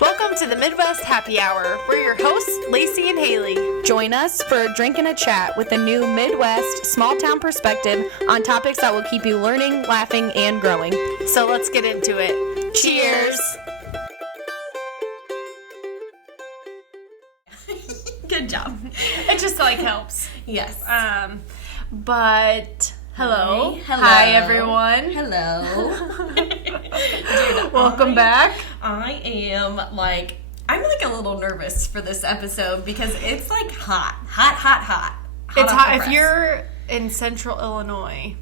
Welcome to the Midwest Happy Hour. We're your hosts, Lacey and Haley. Join us for a drink and a chat with a new Midwest small town perspective on topics that will keep you learning, laughing, and growing. So let's get into it. Cheers. Good job. It just helps. Yes. But hello. Hi. Hello. Hi everyone. Hello. Dude, Welcome back. I am I'm a little nervous for this episode because it's hot. It's hot if you're in central Illinois.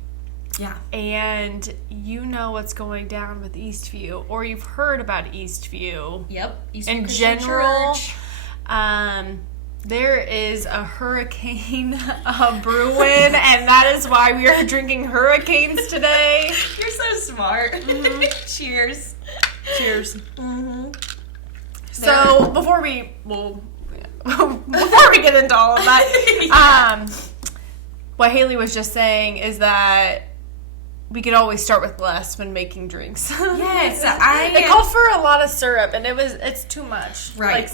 Yeah. And you know what's going down with Eastview, or you've heard about Eastview. Yep. Eastview In Christian general, Church. There is a hurricane brewing, and that is why we are drinking hurricanes today. You're so smart. Mm-hmm. Cheers. Cheers. Mm-hmm. So before we get into all of that, what Haley was just saying is that we could always start with less when making drinks. Yes, It called for a lot of syrup, and it's too much. Right.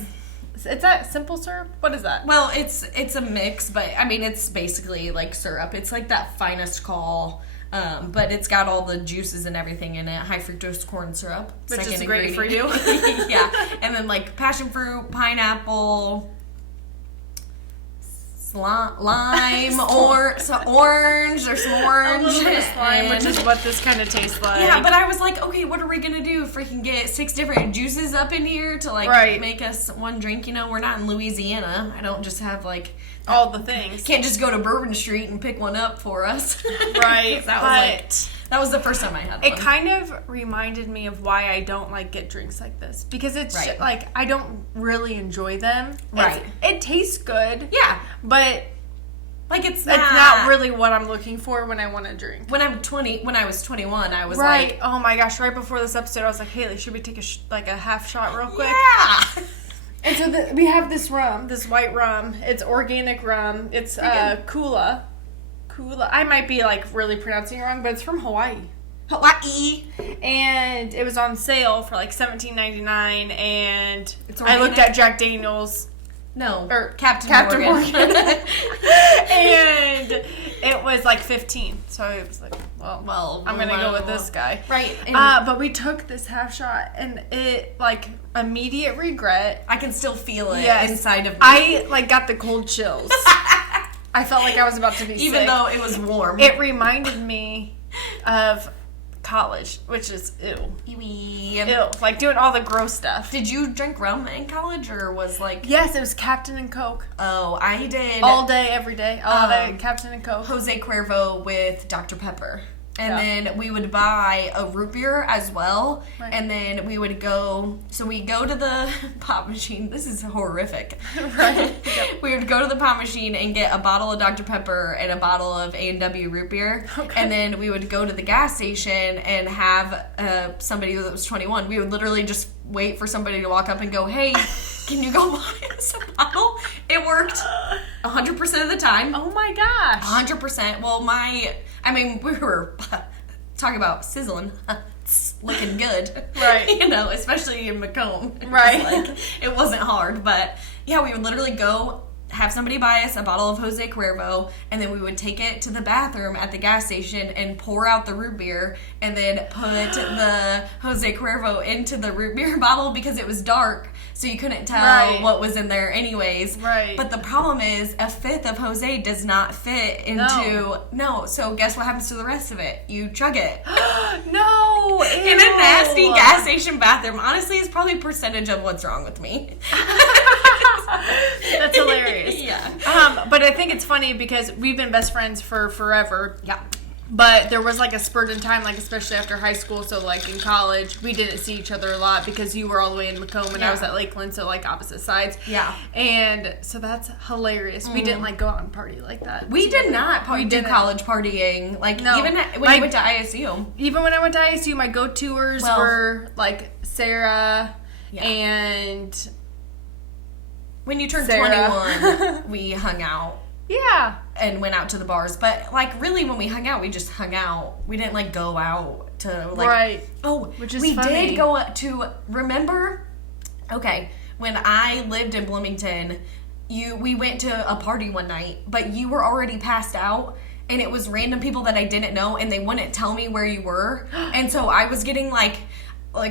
Is that simple syrup? What is that? Well, it's a mix, but it's basically syrup. It's that finest call, but it's got all the juices and everything in it. High fructose corn syrup, which second is great for you. Yeah, and then passion fruit, pineapple, lime, or some orange. There's some orange. A little bit of slime, which is what this kind of tastes like. Yeah, but I was like, okay, what are we gonna do? Freaking get 6 different juices up in here to make us one drink. We're not in Louisiana. I don't just have all the things. Can't just go to Bourbon Street and pick one up for us. Right. That was the first time I had one. It kind of reminded me of why I don't get drinks like this, because it's I don't really enjoy them. Right. It tastes good. Yeah, but it's not really what I'm looking for when I want to drink. When I was 21, I was right. Oh my gosh! Right before this episode, I was like, Haley, should we take a half shot real quick? Yeah. And so we have this rum, this white rum. It's organic rum. It's Kula. I might be really pronouncing it wrong, but it's from Hawaii. And it was on sale for $17.99, and I looked at Jack Daniels. No, or Captain Morgan. And it was $15. So it was well, I'm gonna go with this guy. Right. But we took this half shot, and it immediate regret. I can still feel it inside of me. I got the cold chills. I felt like I was about to be sick. Even though it was warm. It reminded me of college, which is ew. Ew. Doing all the gross stuff. Did you drink rum in college, or was Yes, it was Captain and Coke. Oh, I did. All day, every day. All day, Captain and Coke. Jose Cuervo with Dr. Pepper. And then we would buy a root beer as well. Right. And then we would go to the pop machine. This is horrific. Right. Yep. We would go to the pop machine and get a bottle of Dr. Pepper and a bottle of A&W root beer. Okay. And then we would go to the gas station and have somebody that was 21. We would literally just wait for somebody to walk up and go, hey, can you go buy us a bottle? It worked 100% of the time. Oh my gosh. 100%. Well, we were talking about sizzling, looking good. Right. Especially in Macomb. Right. It wasn't hard, but yeah, we would literally go have somebody buy us a bottle of Jose Cuervo, and then we would take it to the bathroom at the gas station and pour out the root beer, and then put the Jose Cuervo into the root beer bottle because it was dark, so you couldn't tell what was in there anyways. Right. But the problem is, a fifth of Jose does not fit into... No. So guess what happens to the rest of it? You chug it. No! Ew. In a nasty gas station bathroom. Honestly, it's probably a percentage of what's wrong with me. That's hilarious. Yeah. But I think it's funny because we've been best friends for forever. Yeah. But there was a spurt in time, especially after high school, so in college, we didn't see each other a lot because you were all the way in Macomb and I was at Lakeland, so opposite sides. Yeah. And so that's hilarious. We didn't go out and party like that. We did not do college partying. No. Even when you went to ISU. Even when I went to ISU, my go-toers were Sarah and... When you turned 21, we hung out. Yeah. And went out to the bars. But, really, when we hung out, we just hung out. We didn't, go out to, Right. Oh, which is we funny. did go to, remember Okay, when I lived in Bloomington, we went to a party one night, but you were already passed out, and it was random people that I didn't know, and they wouldn't tell me where you were, and so I was getting like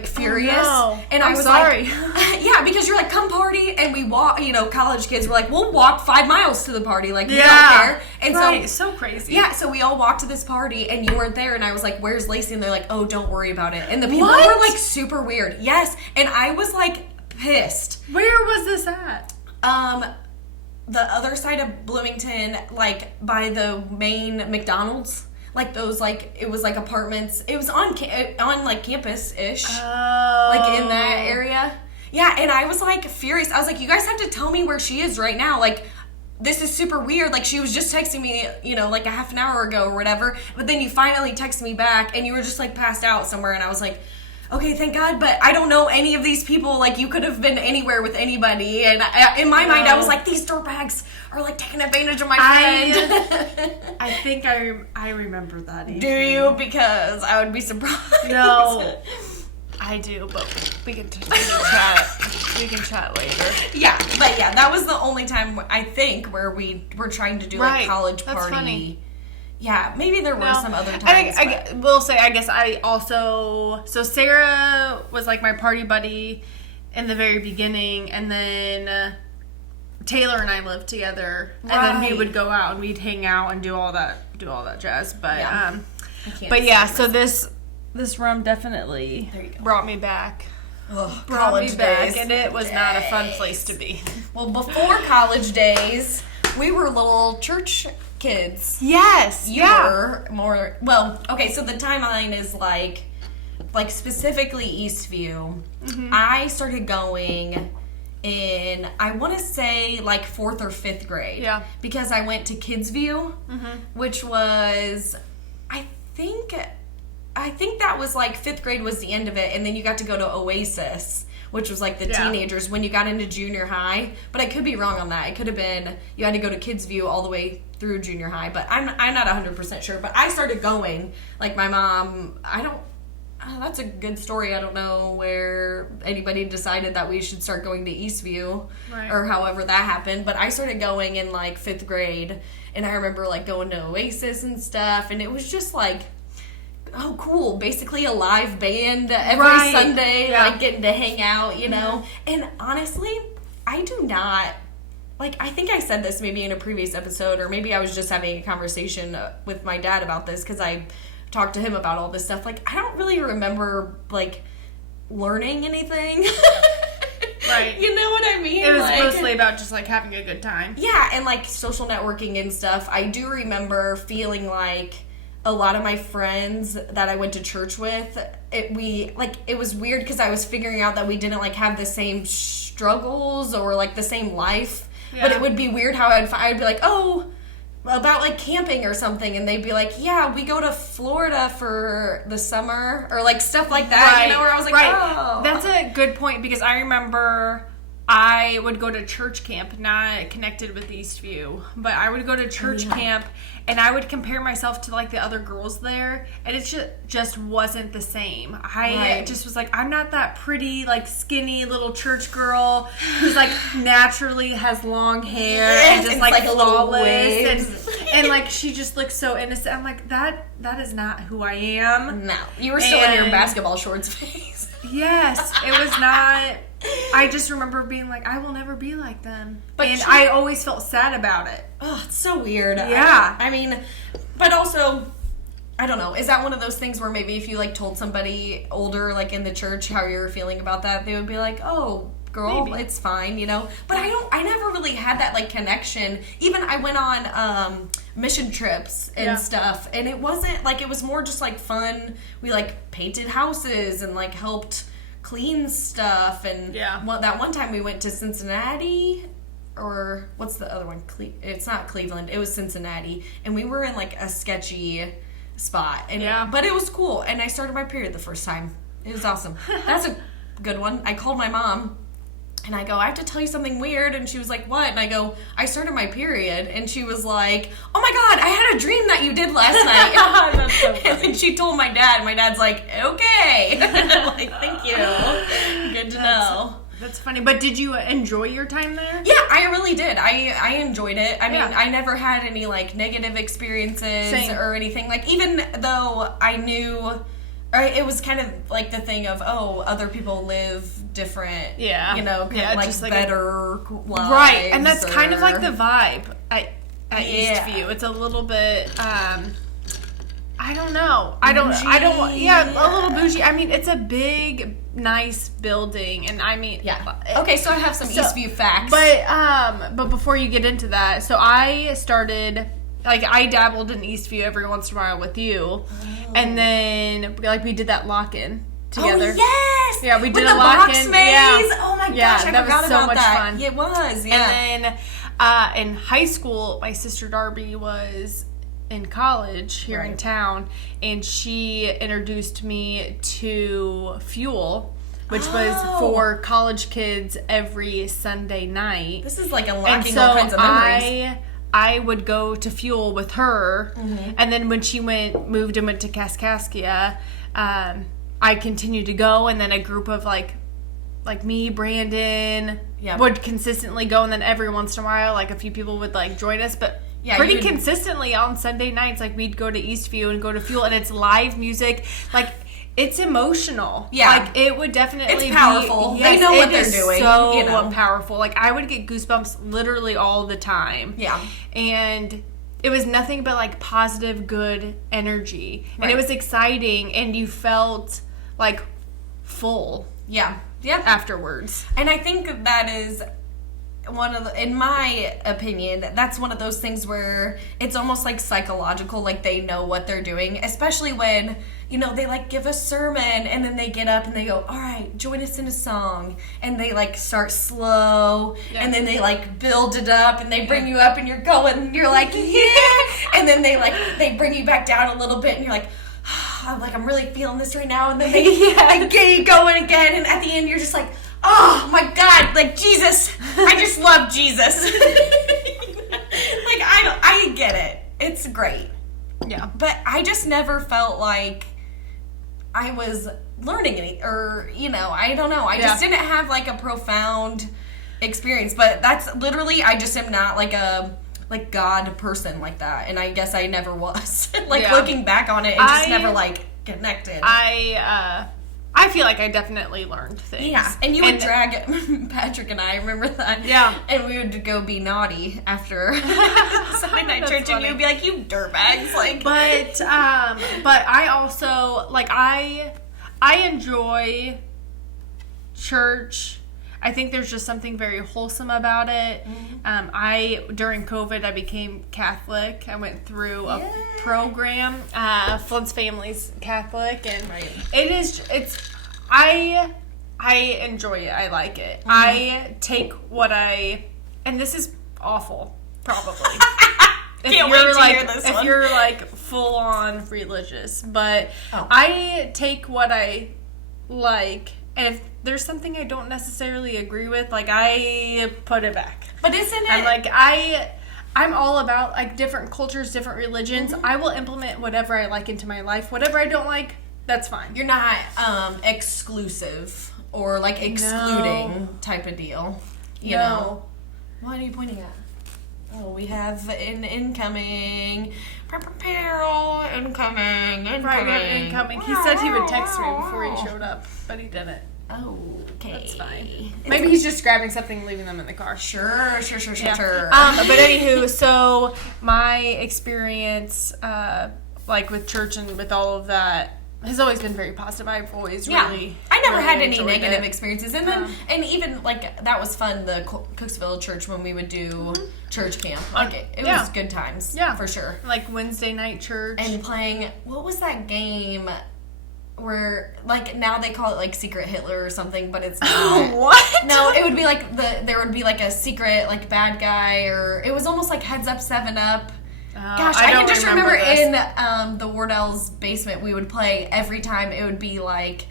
furious. Oh, no. And I was sorry. like, yeah, because you're like, come party, and we walk, college kids were like, we'll walk 5 miles to the party, like, we don't care. And right. So crazy. Yeah, so we all walked to this party, and you weren't there, and I was like, where's Lacey? And they're like, oh, don't worry about it. And the people were like super weird. Yes, and I was like pissed. Where was this at? The other side of Bloomington, like by the main McDonald's. Like those, like, it was like apartments. It was on like campus-ish. Oh. Like in that area. Yeah, and I was like furious. I was like, you guys have to tell me where she is right now. Like, this is super weird. Like, she was just texting me, like a half an hour ago or whatever. But then you finally texted me back and you were just like passed out somewhere. And I was like, okay, thank God, but I don't know any of these people. Like, you could have been anywhere with anybody. And in my mind, I was like, these dirtbags are like taking advantage of my friend. I think I remember that. Do you? Because I would be surprised. No, I do, but we can chat. We can chat later. Yeah, but yeah, that was the only time I think where we were trying to do like college party. That's funny. Yeah, maybe there were some other times. I will say, I guess I also... So Sarah was like my party buddy in the very beginning, and then Taylor and I lived together, and then we would go out and we'd hang out and do all that jazz. But so this rum definitely brought me back. Ugh, college days. And it was not a fun place to be. Well, before college days, we were little church kids. Yes. You were more... Well, okay, so the timeline is like specifically Eastview. Mm-hmm. I started going in, I want to say like 4th or 5th grade. Yeah. Because I went to Kidsview, which was, I think that was like 5th grade was the end of it, and then you got to go to Oasis, which was like the teenagers when you got into junior high. But I could be wrong on that. It could have been you had to go to Kidsview all the way through junior high, but I'm not 100% sure. But I started going, like my mom, that's a good story. I don't know where anybody decided that we should start going to Eastview or however that happened. But I started going in like 5th grade, and I remember like going to Oasis and stuff, and it was just like, oh, cool. Basically a live band every Sunday, like getting to hang out, you know? And honestly, I do not, like, I think I said this maybe in a previous episode, or maybe I was just having a conversation with my dad about this because I talked to him about all this stuff. Like, I don't really remember, like, learning anything. Right. You know what I mean? It was mostly about just, like, having a good time. Yeah, and, like, social networking and stuff. I do remember feeling like a lot of my friends that I went to church with, it was weird because I was figuring out that we didn't, like, have the same struggles or, like, the same life. Yeah. But it would be weird how I'd be like, oh, about, like, camping or something, and they'd be like, yeah, we go to Florida for the summer, or, like, stuff like that, you know, where I was like, oh. That's a good point, because I remember I would go to church camp, not connected with Eastview, but I would go to church camp, and I would compare myself to, like, the other girls there, and it just wasn't the same. I just was like, I'm not that pretty, like, skinny little church girl who's, like, naturally has long hair and just, like flawless, and, like, she just looks so innocent. I'm like, that is not who I am. No. You were still in your basketball shorts phase. Yes. It was not... I just remember being like, I will never be like them. And I always felt sad about it. Oh, it's so weird. Yeah. I mean, but also, I don't know. Is that one of those things where maybe if you, like, told somebody older, like, in the church how you're feeling about that, they would be like, oh, girl, it's fine, you know? But I never really had that, like, connection. Even I went on mission trips and stuff, and it wasn't, like, it was more just, like, fun. We, like, painted houses and, like, helped clean stuff, and that one time we went to Cincinnati, or what's the other one? It's not Cleveland, it was Cincinnati, and we were in like a sketchy spot, and but it was cool, and I started my period the first time. It was awesome. That's a good one. I called my mom and I go, I have to tell you something weird, and she was like, what? And I go, I started my period, and she was like, oh my God, I had a dream that you did last night. That's so funny. And then she told my dad, and my dad's like, okay. And I'm like, thank you. Good to know. That's funny. But did you enjoy your time there? Yeah, I really did. I enjoyed it. I mean, I never had any, like, negative experiences or anything. Like, even though I knew... It was kind of like the thing of, other people live different, you know, like just better lives. Right, and that's kind of like the vibe at Eastview. It's a little bit, I don't know. I don't, a little bougie. I mean, it's a big, nice building, and I mean... Yeah. Okay, so I have some Eastview facts. But before you get into that, so I started... Like, I dabbled in Eastview every once in a while with you. And then, like, we did that lock-in together. Oh, yes! Yeah, we did with a lock-in. Box maze. Yeah. Oh, my gosh, I that forgot was so about much that. fun. It was, yeah. And then, in high school, my sister Darby was in college here in town. And she introduced me to Fuel, which was for college kids every Sunday night. This is like unlocking all kinds of memories. I would go to Fuel with her, and then when she moved and went to Kaskaskia, I continued to go, and then a group of like me, Brandon, would consistently go, and then every once in a while, like a few people would like join us, but pretty consistently on Sunday nights, like we'd go to Eastview and go to Fuel, and it's live music, like. It's emotional. Yeah. Like, it would definitely It's powerful. Yes, they know what they're doing. So powerful. Like, I would get goosebumps literally all the time. Yeah. And it was nothing but, like, positive, good energy. Right. And it was exciting, and you felt, like, full. Yeah. Yeah. Afterwards. And I think that is... in my opinion, that's one of those things where it's almost like psychological, like they know what they're doing, especially when, you know, they like give a sermon and then they get up and they go, all right, join us in a song, and they like start slow and then they like build it up and they bring you up and you're going and you're like, yeah, and then they bring you back down a little bit and you're like, I'm really feeling this right now, and then they get you going again, and at the end you're just like, oh my God, like Jesus, I just love Jesus. Like, I get it. It's great. Yeah. But I just never felt like I was learning anything, or, you know, I don't know. I just didn't have like a profound experience, but that's literally, I just am not like a God person like that, and I guess I never was. Looking back on it, and just never like connected. I feel like I definitely learned things. Yeah, and you would drag Patrick and I remember that? Yeah. And we would go be naughty after Sunday night church, funny. And you would be like, you dirtbags, like. But I also, like, I enjoy church. I think there's just something very wholesome about it. Mm-hmm. During COVID, I became Catholic. I went through a program. Flint's family's Catholic, and I enjoy it. I like it. Mm-hmm. I take and this is awful, probably. If you're like full on religious, but I take what I like, and if there's something I don't necessarily agree with, like, I put it back. But isn't it? I'm like, I'm all about, like, different cultures, different religions. Mm-hmm. I will implement whatever I like into my life. Whatever I don't like, that's fine. You're not exclusive or, like, excluding type of deal. You know? What are you pointing at? Oh, we have an incoming. Incoming. He said he would text me before he showed up, but he didn't. Oh, okay. That's fine. Maybe he's just grabbing something and leaving them in the car. Sure. But anywho, so my experience, like with church and with all of that, has always been very positive. I've always really I never had any negative experiences. And then, and even, like, that was fun, the Cooksville church, when we would do church camp. Like, it was good times. Yeah. For sure. Like Wednesday night church. And playing, what was that game where, like, now they call it, like, Secret Hitler or something, but it's not. What? No, it would be, like, there would be, like, a secret, like, bad guy, or it was almost like Heads Up, 7-Up. Gosh, I can just remember in the Wardell's basement, we would play every time. It would be like,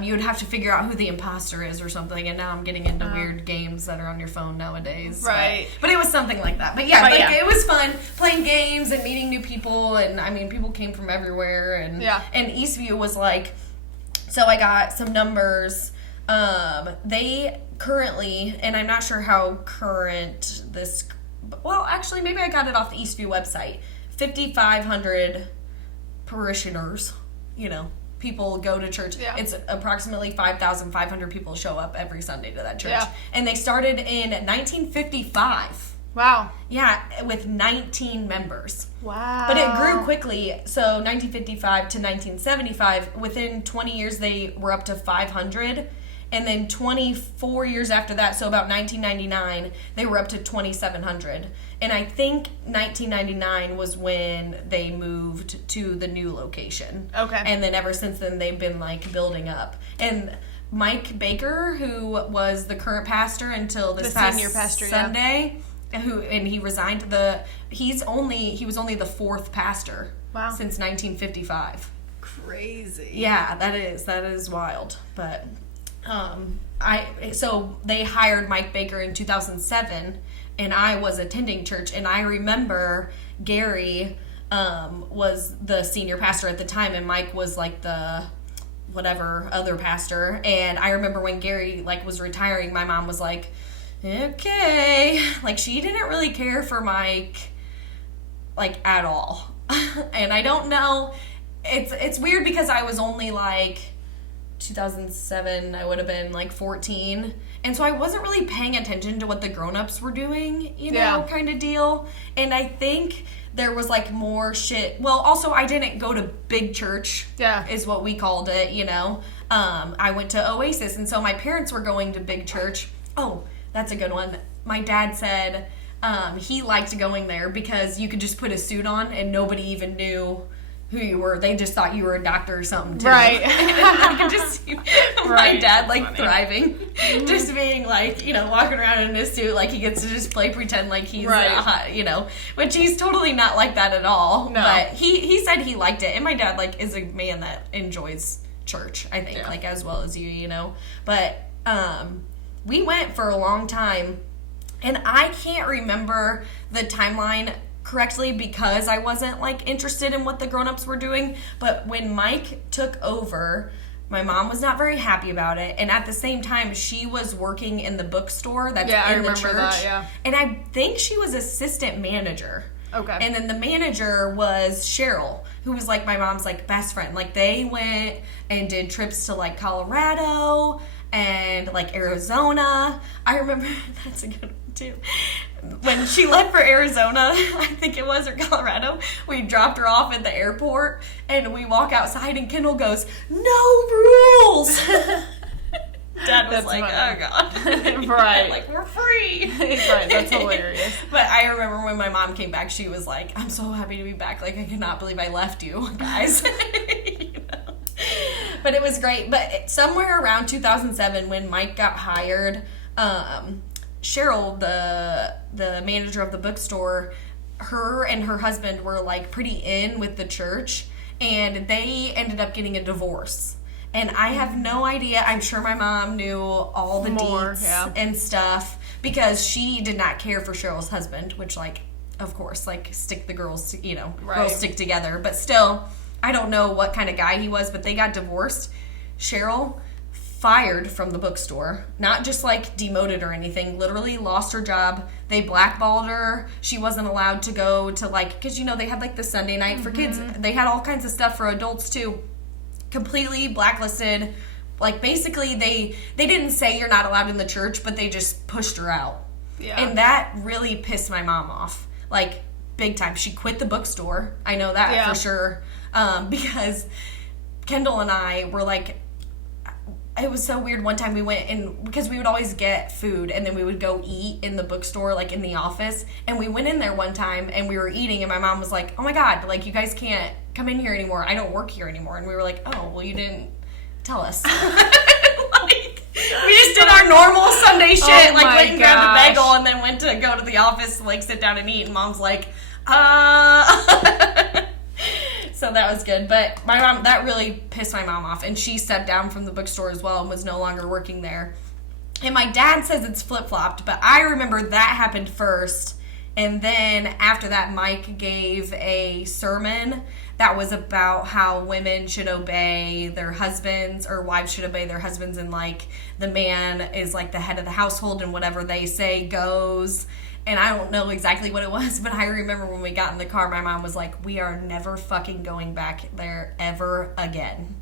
you would have to figure out who the imposter is or something, and now I'm getting into weird games that are on your phone nowadays. Right. But it was something like that. But it was fun playing games and meeting new people, and I mean, people came from everywhere, and Eastview was like, so I got some numbers They currently, and I'm not sure how current this, well, actually, maybe I got it off the Eastview website, 5,500 parishioners, people go to church. Yeah. It's approximately 5,500 people show up every Sunday to that church. Yeah. And they started in 1955. Wow. Yeah, with 19 members. Wow. But it grew quickly. So 1955 to 1975, within 20 years, they were up to 500. And then 24 years after that, so about 1999, they were up to 2,700. And I think 1999 was when they moved to the new location. Okay. And then ever since then, they've been building up. And Mike Baker, who was the current pastor until this past senior pastor, Sunday, he resigned. He was only the fourth pastor. Wow. Since 1955. Crazy. Yeah, that is wild. But so they hired Mike Baker in 2007, and I was attending church, and I remember Gary was the senior pastor at the time, and Mike was the whatever other pastor. And I remember when Gary was retiring, my mom was like, okay, she didn't really care for Mike at all. And I don't know, it's weird because I was only 2007, I would have been 14, and so I wasn't really paying attention to what the grown-ups were doing, kind of deal. And I think there was more shit. Well, also I didn't go to big church, is what we called it. I went to Oasis, and so my parents were going to big church. Oh, that's a good one. My dad said he liked going there because you could just put a suit on and nobody even knew who you were. They just thought you were a doctor or something too. Right. And I could just see my dad thriving, just being walking around in his suit, he gets to just pretend he's which he's totally not like that at all. No. But he said he liked it, and my dad is a man that enjoys church, I think, as well as you. But we went for a long time, and I can't remember the timeline correctly because I wasn't interested in what the grown-ups were doing. But when Mike took over, my mom was not very happy about it, and at the same time she was working in the bookstore that's in the church. That, and I think she was assistant manager. Okay. And then the manager was Cheryl, who was my mom's best friend. They went and did trips to Colorado and Arizona. I remember that's a good one too. When she left for Arizona, I think it was, or Colorado, we dropped her off at the airport, and we walk outside, and Kendall goes, "No rules." Dad was funny. Oh God. Right. We're free. Right, that's hilarious. But I remember when my mom came back, she was like, "I'm so happy to be back. I cannot believe I left you guys." But it was great. But somewhere around 2007, when Mike got hired, Cheryl, the manager of the bookstore, her and her husband were pretty in with the church, and they ended up getting a divorce. And I have no idea. I'm sure my mom knew all the deets and stuff because she did not care for Cheryl's husband, which of course, stick the girls, girls stick together. But still, I don't know what kind of guy he was, but they got divorced. Cheryl fired from the bookstore, not just demoted or anything, literally lost her job. They blackballed her. She wasn't allowed to go to because they had the Sunday night for kids. They had all kinds of stuff for adults too. Completely blacklisted. Basically they didn't say you're not allowed in the church, but they just pushed her out. Yeah. And that really pissed my mom off. Big time. She quit the bookstore. I know that for sure. Because Kendall and I were it was so weird. One time we went and because we would always get food and then we would go eat in the bookstore, in the office. And we went in there one time and we were eating and my mom was like, "Oh my God, you guys can't come in here anymore. I don't work here anymore." And we were like, "Oh, well, you didn't tell us." We just did our normal Sunday shit, went and grabbed a bagel and then went to go to the office to sit down and eat. And mom's like, So that was good. But my mom, that really pissed my mom off. And she stepped down from the bookstore as well and was no longer working there. And my dad says it's flip-flopped, but I remember that happened first. And then after that, Mike gave a sermon that was about how women should obey their husbands, or wives should obey their husbands, and like the man is like the head of the household and whatever they say goes. And I don't know exactly what it was, but I remember when we got in the car, my mom was like, we are never fucking going back there ever again.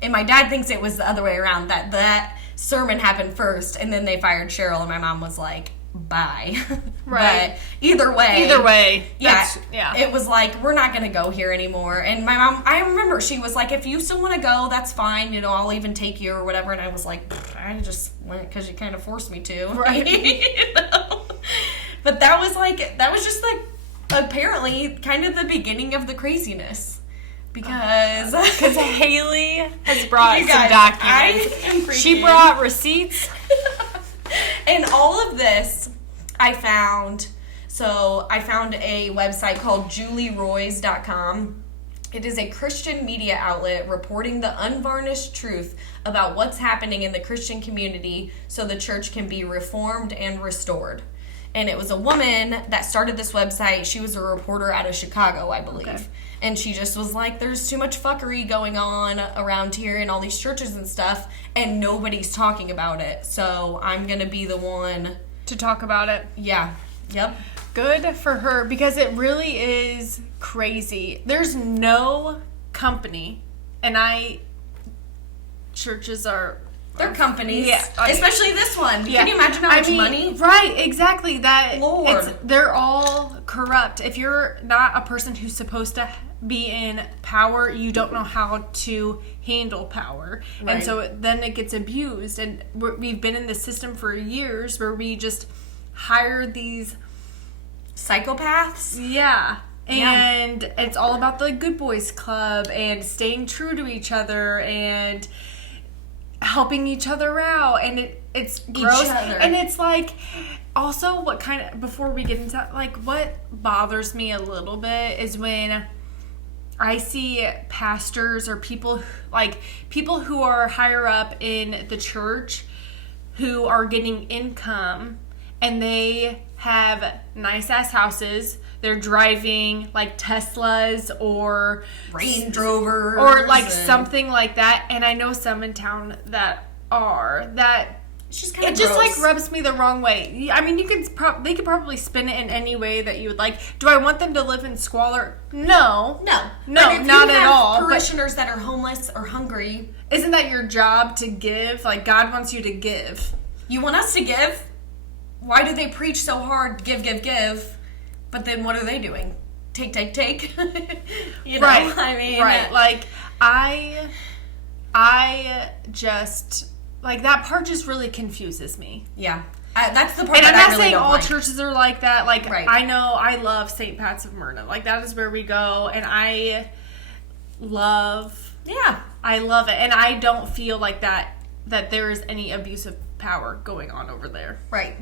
And my dad thinks it was the other way around, that sermon happened first and then they fired Cheryl, and my mom was like, bye. Right. But either way. Yeah. It was like, we're not going to go here anymore. And my mom, I remember she was like, if you still want to go, that's fine. You know, I'll even take you or whatever. And I was like, I just went because you kind of forced me to. Right. You know? But that was just like, apparently kind of the beginning of the craziness. Because Haley has brought some documents. She brought brought receipts. And all of this I found. So I found a website called julieroys.com. It is a Christian media outlet reporting the unvarnished truth about what's happening in the Christian community so the church can be reformed and restored. And it was a woman that started this website. She was a reporter out of Chicago, I believe. Okay. And she just was like, there's too much fuckery going on around here in all these churches and stuff, and nobody's talking about it. So I'm going to be the one to talk about it. Yeah. Yep. Good for her, because it really is crazy. There's no company, and churches are... They're companies. Yeah. Especially this one. Yeah. Can you imagine how much money? Right, exactly. Lord. They're all corrupt. If you're not a person who's supposed to be in power, you don't know how to handle power. Right. And so then it gets abused. And we've been in this system for years where we just hire these... psychopaths? Yeah. And it's all about the good boys club and staying true to each other and... helping each other out, and it's gross. And it's like, also what kind of, before we get into like, what bothers me a little bit is when I see pastors or people who are higher up in the church who are getting income, and they have nice ass houses. They're driving like Teslas or Range Rovers or like something like that. And I know some in town that it's just kind of just like rubs me the wrong way. I mean, they could probably spin it in any way that you would like. Do I want them to live in squalor? No, not at all. Parishioners that are homeless or hungry, isn't that your job to give? Like, God wants you to give. You want us to give? Why do they preach so hard? Give. But then what are they doing? Take. You know, right. I mean, right. Like, I just, like, that part just really confuses me. Yeah. That's the part and that I'm not really saying don't all like. Churches are like that. Like, right. I know I love St. Pat's of Myrna. Like, that is where we go, and I love it. And I don't feel like that there is any abuse of power going on over there. Right.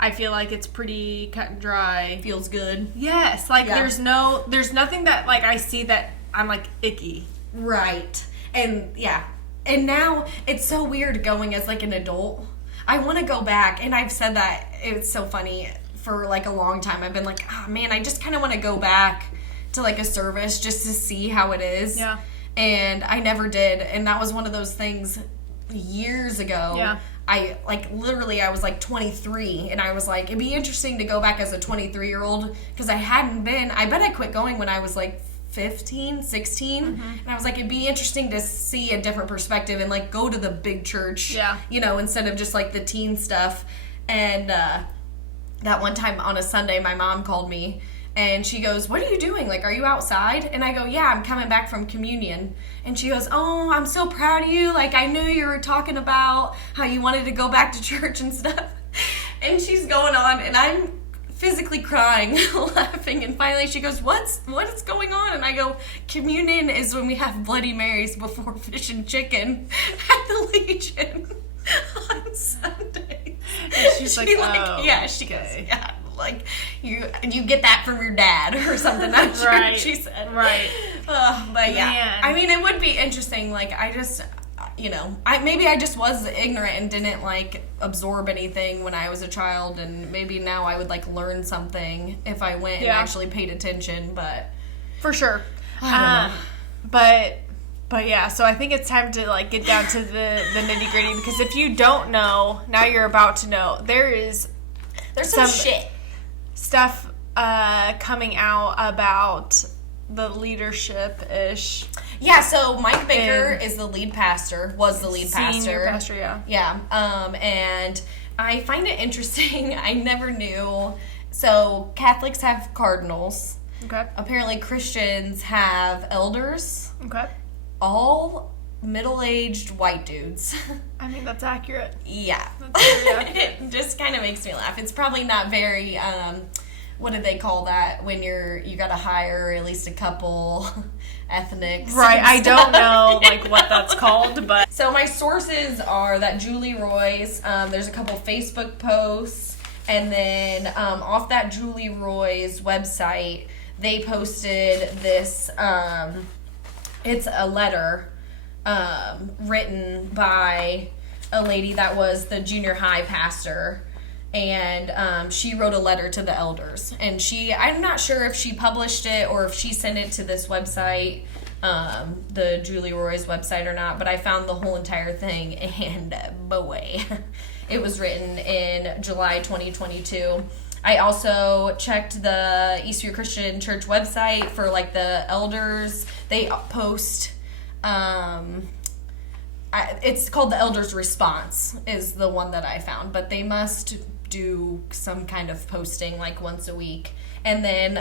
I feel like it's pretty cut and dry. Feels good. Yes. Like, there's nothing that, like, I see that I'm, like, icky. Right. And, yeah. And now, it's so weird going as, like, an adult. I want to go back, and I've said that, it's so funny, for, like, a long time. I've been like, oh, man, I just kind of want to go back to, like, a service just to see how it is. Yeah. And I never did. And that was one of those things years ago. Yeah. I was like 23, and I was like, it'd be interesting to go back as a 23-year-old, because I hadn't been. I bet I quit going when I was like 15, 16, and I was like, it'd be interesting to see a different perspective and like go to the big church, you know, instead of just like the teen stuff. And that one time on a Sunday, my mom called me, and she goes, what are you doing? Like, are you outside? And I go, yeah, I'm coming back from communion. And she goes, oh, I'm so proud of you. Like, I knew you were talking about how you wanted to go back to church and stuff. And she's going on, and I'm physically crying, laughing. And finally she goes, what is going on? And I go, communion is when we have Bloody Marys before fish and chicken at the Legion on Sunday. And she's like, oh, yeah, she goes, yeah. Like, you get that from your dad or something, I'm sure right. she said. Right. But yeah. Man. I mean, it would be interesting. Like, maybe I just was ignorant and didn't like absorb anything when I was a child, and maybe now I would like learn something if I went and actually paid attention. But for sure, I don't know. But yeah, so I think it's time to like get down to the nitty gritty, because if you don't know, now you're about to know. There's some shit stuff coming out about the leadership-ish. Yeah, so Mike Baker is the lead pastor, Senior pastor, yeah. Yeah, and I find it interesting. I never knew. So Catholics have cardinals. Okay. Apparently Christians have elders. Okay. All middle-aged white dudes. I mean, that's accurate. Yeah. That's very accurate. It just kind of makes me laugh. It's probably not very, what do they call that when you got to hire at least a couple ethnics? Right, I don't know like what that's called, but so my sources are that Julie Roy's, there's a couple Facebook posts, and then off that Julie Roy's website, they posted this, it's a letter written by a lady that was the junior high pastor, and she wrote a letter to the elders, and I'm not sure if she published it or if she sent it to this website, the Julie Roy's website or not, but I found the whole entire thing, and boy, it was written in July 2022. I also checked the Eastview Christian Church website for like the elders. They post, it's called the Elders Response is the one that I found, but they must do some kind of posting like once a week. And then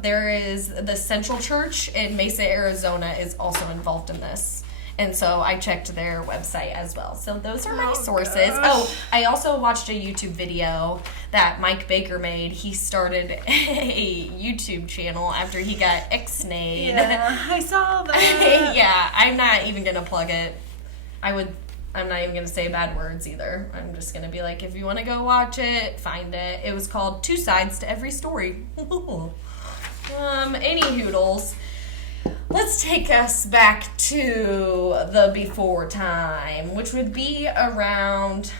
there is the Central Church in Mesa, Arizona is also involved in this. And so I checked their website as well. So those are my sources. Gosh. Oh, I also watched a YouTube video that Mike Baker made. He started a YouTube channel after he got ixnayed. yeah, I saw that. Yeah, I'm not even going to plug it. I'm not even going to say bad words either. I'm just going to be like, if you want to go watch it, find it. It was called Two Sides to Every Story. Any hoodles. Let's take us back to the before time, which would be around,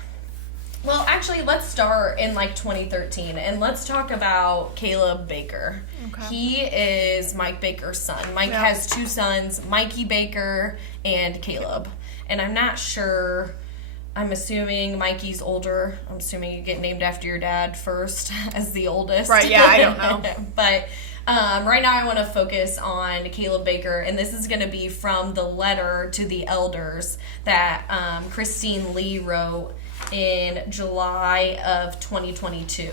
well, actually, let's start in like 2013, and let's talk about Caleb Baker. Okay. He is Mike Baker's son. Mike has two sons, Mikey Baker and Caleb. And I'm not sure, I'm assuming Mikey's older. I'm assuming you get named after your dad first as the oldest. Right, yeah, I don't know. But right now I want to focus on Caleb Baker, and this is going to be from the letter to the elders that Christine Lee wrote in July of 2022.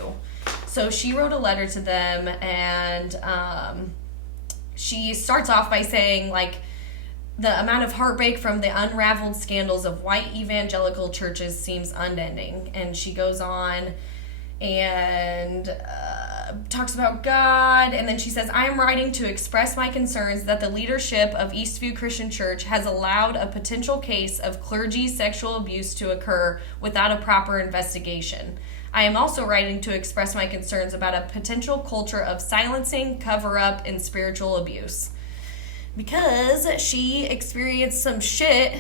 So she wrote a letter to them, and she starts off by saying, like, the amount of heartbreak from the unraveled scandals of white evangelical churches seems unending. And she goes on and talks about God, and then she says, I am writing to express my concerns that the leadership of Eastview Christian Church has allowed a potential case of clergy sexual abuse to occur without a proper investigation. I am also writing to express my concerns about a potential culture of silencing, cover-up, and spiritual abuse. Because she experienced some shit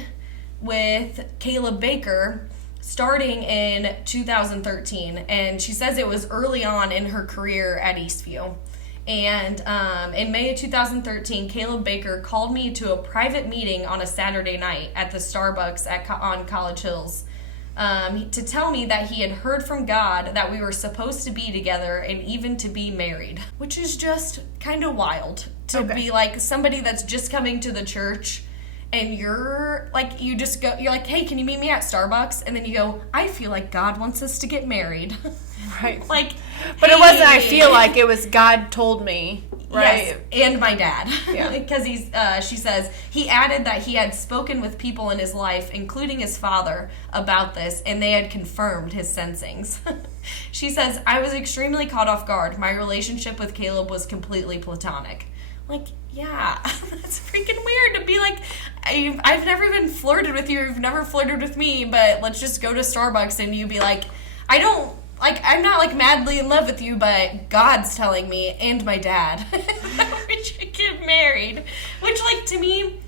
with Caleb Baker starting in 2013, and she says it was early on in her career at Eastview. And in May of 2013, Caleb Baker called me to a private meeting on a Saturday night at the Starbucks on College Hills to tell me that he had heard from God that we were supposed to be together and even to be married, which is just kind of wild to be like somebody that's just coming to the church. And you're like, you're like, hey, can you meet me at Starbucks? And then you go, I feel like God wants us to get married. Right. Like, but it wasn't, I feel like, it was God told me. Right. Yes, and my dad. Yeah. Because she says, he added that he had spoken with people in his life, including his father, about this, and they had confirmed his sensings. She says, I was extremely caught off guard. My relationship with Caleb was completely platonic. Like, yeah, that's freaking weird to be like, I've never been flirted with you, you've never flirted with me, but let's just go to Starbucks and you be like, I'm not like madly in love with you, but God's telling me, and my dad, we should get married. Which, like, to me,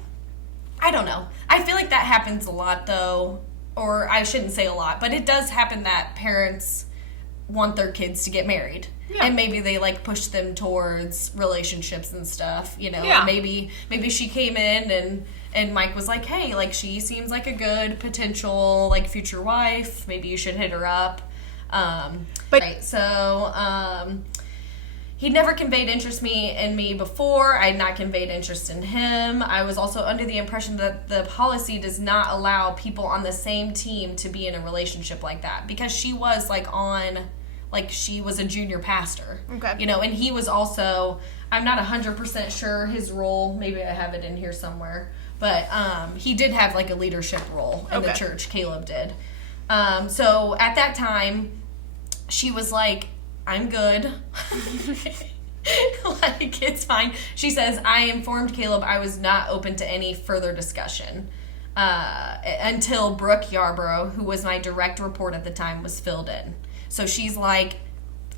I don't know. I feel like that happens a lot, though. Or I shouldn't say a lot, but it does happen that parents want their kids to get married. Yeah. And maybe they, like, push them towards relationships and stuff, you know. Yeah. Maybe she came in and Mike was like, hey, like, she seems like a good potential, like, future wife. Maybe you should hit her up. Right, so, he'd never conveyed interest in me before. I had not conveyed interest in him. I was also under the impression that the policy does not allow people on the same team to be in a relationship like that. Because she was, she was a junior pastor. Okay. You know, and he was also, I'm not 100% sure his role. Maybe I have it in here somewhere. But he did have, like, a leadership role in the church. Caleb did. So at that time, she was like, I'm good. Like, it's fine. She says, I informed Caleb I was not open to any further discussion until Brooke Yarborough, who was my direct report at the time, was filled in. So she's like,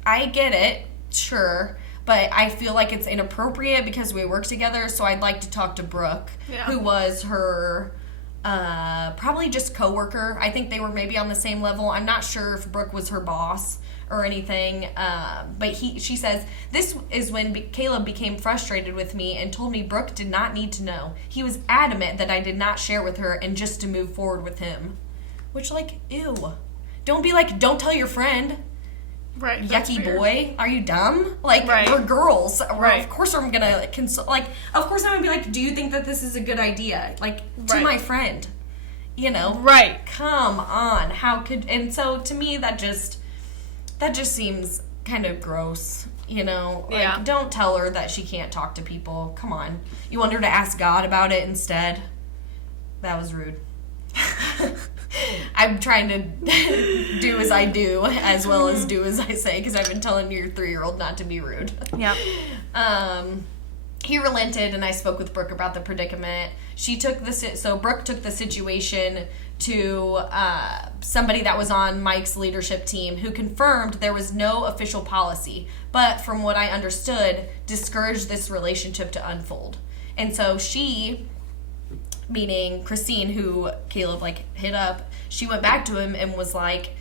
I get it, sure, but I feel like it's inappropriate because we work together, so I'd like to talk to Brooke, who was her probably just coworker. I think they were maybe on the same level. I'm not sure if Brooke was her boss or anything, but she says, this is when Caleb became frustrated with me and told me Brooke did not need to know. He was adamant that I did not share with her and just to move forward with him. Which, like, ew. Don't be like, don't tell your friend. Right. Yucky boy. Are you dumb? Like, we're girls. Of course I'm gonna consult. Like, of course I'm gonna be like, do you think that this is a good idea? Like, to my friend. You know? Right. Come on. How could... And so, to me, that just seems kind of gross, you know? Like, don't tell her that she can't talk to people. Come on. You want her to ask God about it instead? That was rude. I'm trying to do as I do as well as do as I say, because I've been telling your 3-year-old not to be rude. Yep. He relented, and I spoke with Brooke about the predicament. So Brooke took the situation to somebody that was on Mike's leadership team, who confirmed there was no official policy, but from what I understood, discouraged this relationship to unfold. And so she, meaning Christine, who Caleb, like, hit up, she went back to him and was like,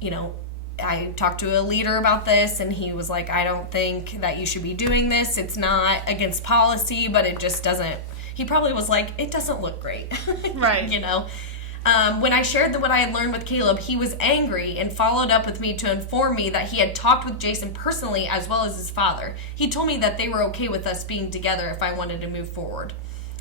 you know, I talked to a leader about this, and he was like, I don't think that you should be doing this. It's not against policy, but it just doesn't. He probably was like, it doesn't look great. Right. You know? When I shared what I had learned with Caleb, he was angry and followed up with me to inform me that he had talked with Jason personally as well as his father. He told me that they were okay with us being together if I wanted to move forward.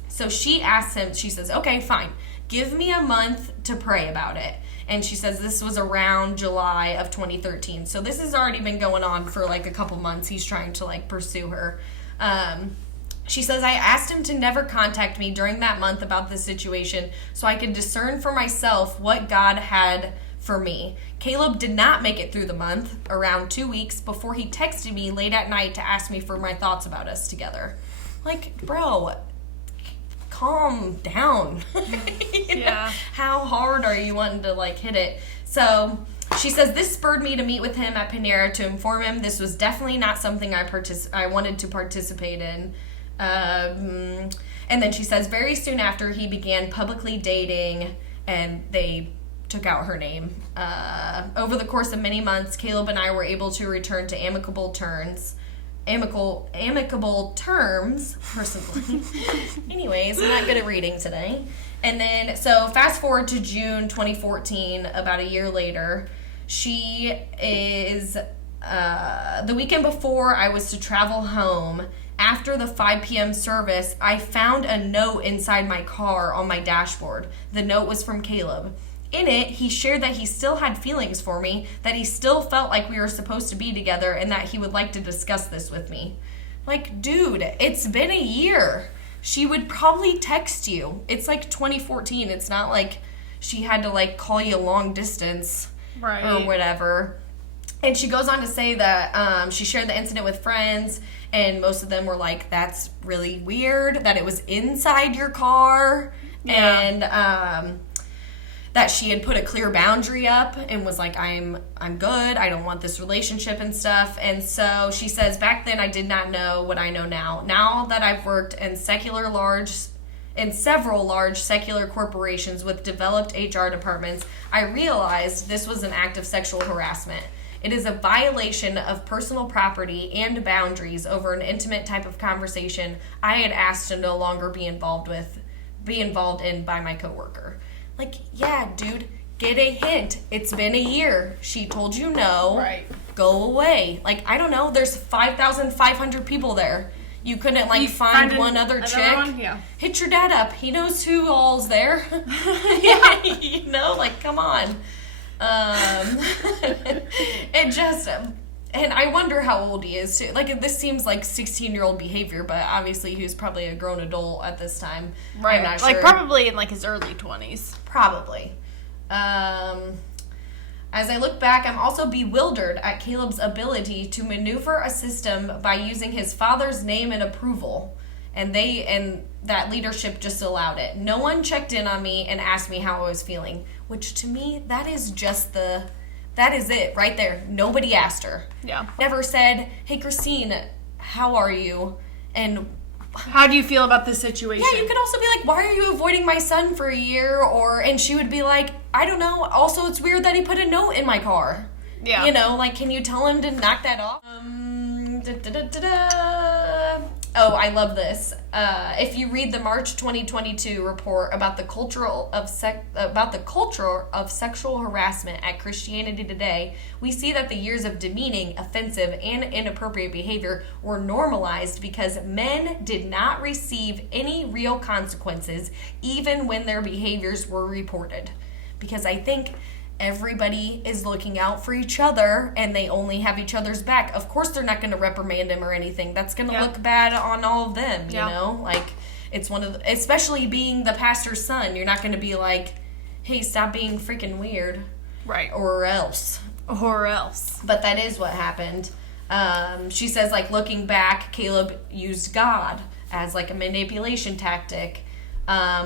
So she asks him, she says, okay, fine. Give me a month to pray about it. And she says this was around July of 2013. So this has already been going on for like a couple months. He's trying to like pursue her. She says, I asked him to never contact me during that month about this situation so I could discern for myself what God had for me. Caleb did not make it through the month, around 2 weeks, before he texted me late at night to ask me for my thoughts about us together. Like, bro, calm down. Yeah. How hard are you wanting to like hit it? So she says this spurred me to meet with him at Panera to inform him this was definitely not something I wanted to participate in. And then she says very soon after he began publicly dating, and they took out her name. Over the course of many months, Caleb and I were able to return to amicable terms personally. Anyways, I'm not good at reading today. And then, so fast forward to June 2014, about a year later, she is, the weekend before I was to travel home, after the 5 p.m. service, I found a note inside my car on my dashboard. The note was from Caleb. In it, he shared that he still had feelings for me, that he still felt like we were supposed to be together, and that he would like to discuss this with me. Like, dude, it's been a year. She would probably text you. It's like 2014. It's not like she had to like call you long distance or whatever. And she goes on to say that she shared the incident with friends, and most of them were like, that's really weird that it was inside your car. Yeah. And that she had put a clear boundary up and was like, I'm good. I don't want this relationship and stuff. And so she says, back then I did not know what I know now. Now that I've worked in secular large in several large secular corporations with developed HR departments, I realized this was an act of sexual harassment. It is a violation of personal property and boundaries over an intimate type of conversation I had asked to no longer be involved in by my coworker. Like, yeah, dude, get a hint. It's been a year. She told you no. Right. Go away. Like, I don't know. There's 5,500 people there. You couldn't, like, find one other chick? One? Yeah. Hit your dad up. He knows who all's there. Yeah. You know, like, come on. It just, and I wonder how old he is, too. Like, this seems like 16-year-old behavior, but obviously he was probably a grown adult at this time. Right. I'm not like, sure. probably in, like, his early 20s. Probably. As I look back, I'm also bewildered at Caleb's ability to maneuver a system by using his father's name and approval. And that leadership just allowed it. No one checked in on me and asked me how I was feeling. Which, to me, that is it right there. Nobody asked her. Yeah. Never said, hey, Christine, how are you? And how do you feel about this situation? Yeah, you could also be like, why are you avoiding my son for a year? And she would be like, I don't know. Also, it's weird that he put a note in my car. Yeah. You know, like, can you tell him to knock that off? Oh, I love this. If you read the March 2022 report about the culture of sexual harassment at Christianity Today, we see that the years of demeaning, offensive, and inappropriate behavior were normalized because men did not receive any real consequences, even when their behaviors were reported. Because I think everybody is looking out for each other and they only have each other's back. Of course they're not going to reprimand him or anything. That's going to look bad on all of them, you know? Like, it's especially being the pastor's son, you're not going to be like, hey, stop being freaking weird. Right. Or else. But that is what happened. She says, like, looking back, Caleb used God as, like, a manipulation tactic.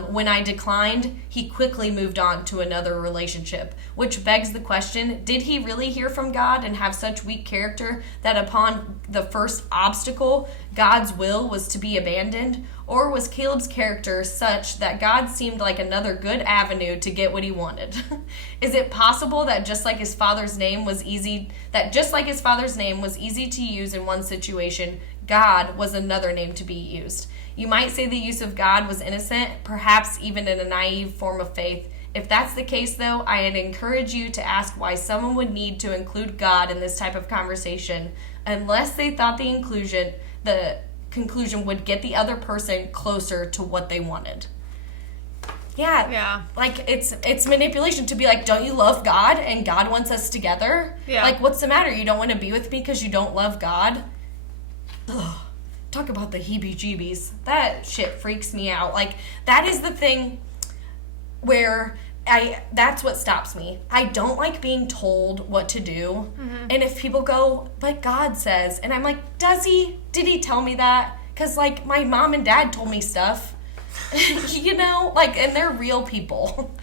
When I declined, he quickly moved on to another relationship, which begs the question, did he really hear from God and have such weak character that upon the first obstacle, God's will was to be abandoned? Or was Caleb's character such that God seemed like another good avenue to get what he wanted? Is it possible that just like his father's name was easy to use in one situation, God was another name to be used? You might say the use of God was innocent, perhaps even in a naive form of faith. If that's the case, though, I'd encourage you to ask why someone would need to include God in this type of conversation, unless they thought the conclusion would get the other person closer to what they wanted. Yeah. Like, it's manipulation to be like, don't you love God and God wants us together? Yeah. Like, what's the matter? You don't want to be with me because you don't love God? Ugh. Talk about the heebie-jeebies. That shit freaks me out. Like, that is the thing where that's what stops me. I don't like being told what to do. Mm-hmm. And if people go, but God says, and I'm like, does he? Did he tell me that? Because, like, my mom and dad told me stuff. You know? Like, and they're real people.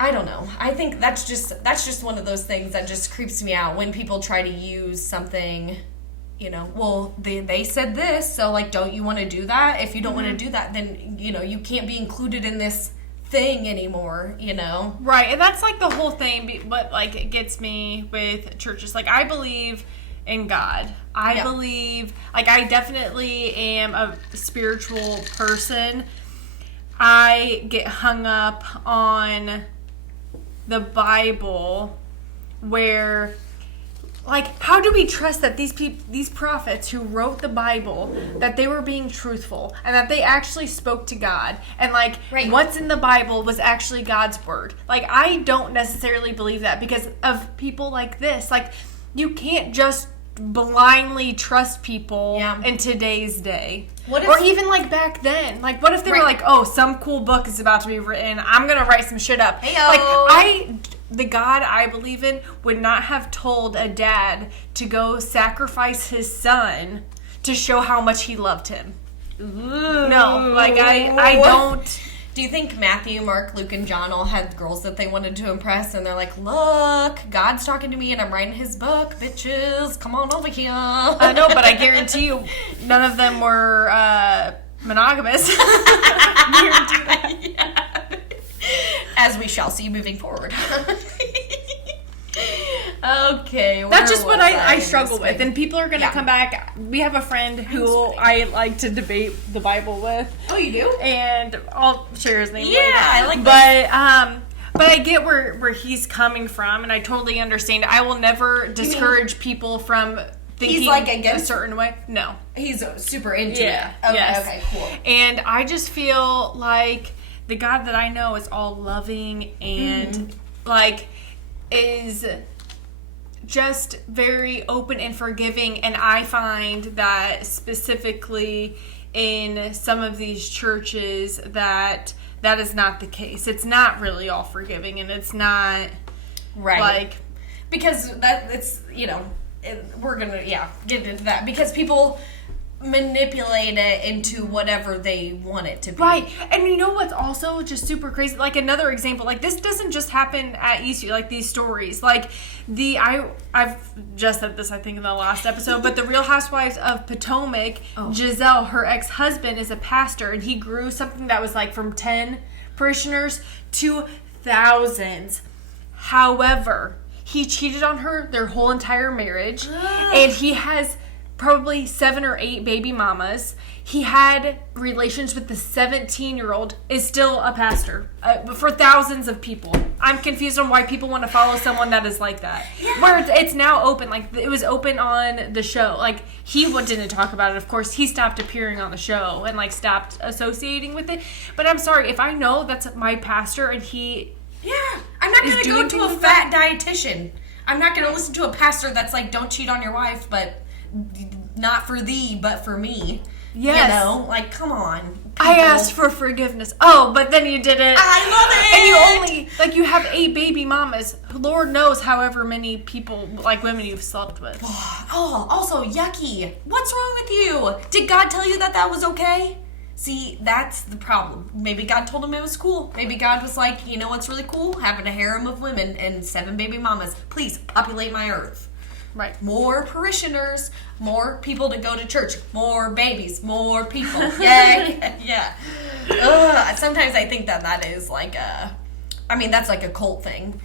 I don't know. I think that's just one of those things that just creeps me out when people try to use something. You know, well, they said this, so, like, don't you want to do that? If you don't want to do that, then, you know, you can't be included in this thing anymore, you know? Right, and that's, like, the whole thing, what, like, it gets me with churches. Like, I believe in God. I believe, like, I definitely am a spiritual person. I get hung up on the Bible where... Like, how do we trust that these prophets who wrote the Bible, that they were being truthful and that they actually spoke to God and, like, what's in the Bible was actually God's word? Like, I don't necessarily believe that because of people like this. Like, you can't just blindly trust people in today's day. Or even, like, back then. Like, what if they were like, oh, some cool book is about to be written. I'm going to write some shit up. Hey-o. Like, the God I believe in would not have told a dad to go sacrifice his son to show how much he loved him. Ooh. No, like, I don't. Do you think Matthew, Mark, Luke, and John all had girls that they wanted to impress and they're like, look, God's talking to me and I'm writing his book, bitches, come on over here. I know, but I guarantee you none of them were monogamous. Yeah. As we shall see moving forward. Okay. That's just what I struggle with. And people are going to come back. We have a friend who I like to debate the Bible with. Oh, you do? And I'll share his name later. I like that. But I get where he's coming from, and I totally understand. I will never discourage people from thinking he's like against a certain way. No. He's super into it. Okay, yes. Okay, cool. And I just feel like the God that I know is all loving and like is just very open and forgiving, and I find that specifically in some of these churches that is not the case. It's not really all forgiving, and it's not like, because that it's, we're gonna get into that, because people manipulate it into whatever they want it to be. Right. And you know what's also just super crazy? Like, another example, like, this doesn't just happen at Eastview, like, these stories. Like, I've just said this, I think, in the last episode, but the Real Housewives of Potomac, Giselle, her ex-husband, is a pastor, and he grew something that was, like, from 10 parishioners to thousands. However, he cheated on her their whole entire marriage, and he has probably 7 or 8 baby mamas. He had relations with the 17-year-old, is still a pastor for thousands of people. I'm confused on why people want to follow someone that is like that. Yeah. Where it's now open, like it was open on the show. Like he didn't talk about it. Of course, he stopped appearing on the show and like stopped associating with it. But I'm sorry, if I know that's my pastor and he, I'm not going to go to a fat dietitian. I'm not going to listen to a pastor that's like, don't cheat on your wife, but not for thee, but for me. Yes. Like, come on. People. I asked for forgiveness. Oh, but then you did it. I love it. And you only, like, you have 8 baby mamas. Lord knows however many people, like, women you've slept with. Oh, also, yucky. What's wrong with you? Did God tell you that was okay? See, that's the problem. Maybe God told him it was cool. Maybe God was like, you know what's really cool? Having a harem of women and 7 baby mamas. Please, populate my earth. Right. More parishioners, more people to go to church, more babies, more people. Yeah. Sometimes I think that is like that's like a cult thing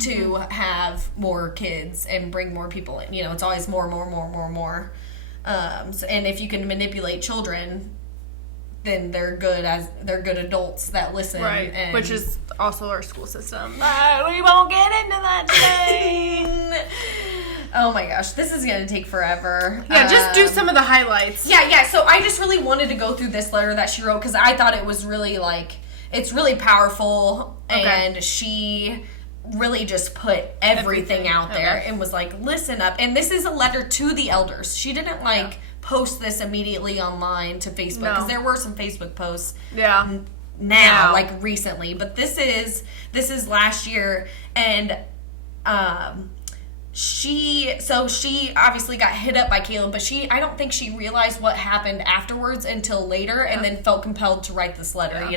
to have more kids and bring more people in. It's always more. And if you can manipulate children, then they're good adults that listen. Right. And which is also our school system. We won't get into that today. Oh my gosh, this is going to take forever. Yeah, just do some of the highlights. Yeah, so I just really wanted to go through this letter that she wrote because I thought it was really, it's really powerful, and she really just put everything out there and was like, listen up. And this is a letter to the elders. She didn't, post this immediately online to Facebook because there were some Facebook posts. Yeah. Now, recently. But this is last year, and, She obviously got hit up by Caleb, but I don't think she realized what happened afterwards until later, and then felt compelled to write this letter,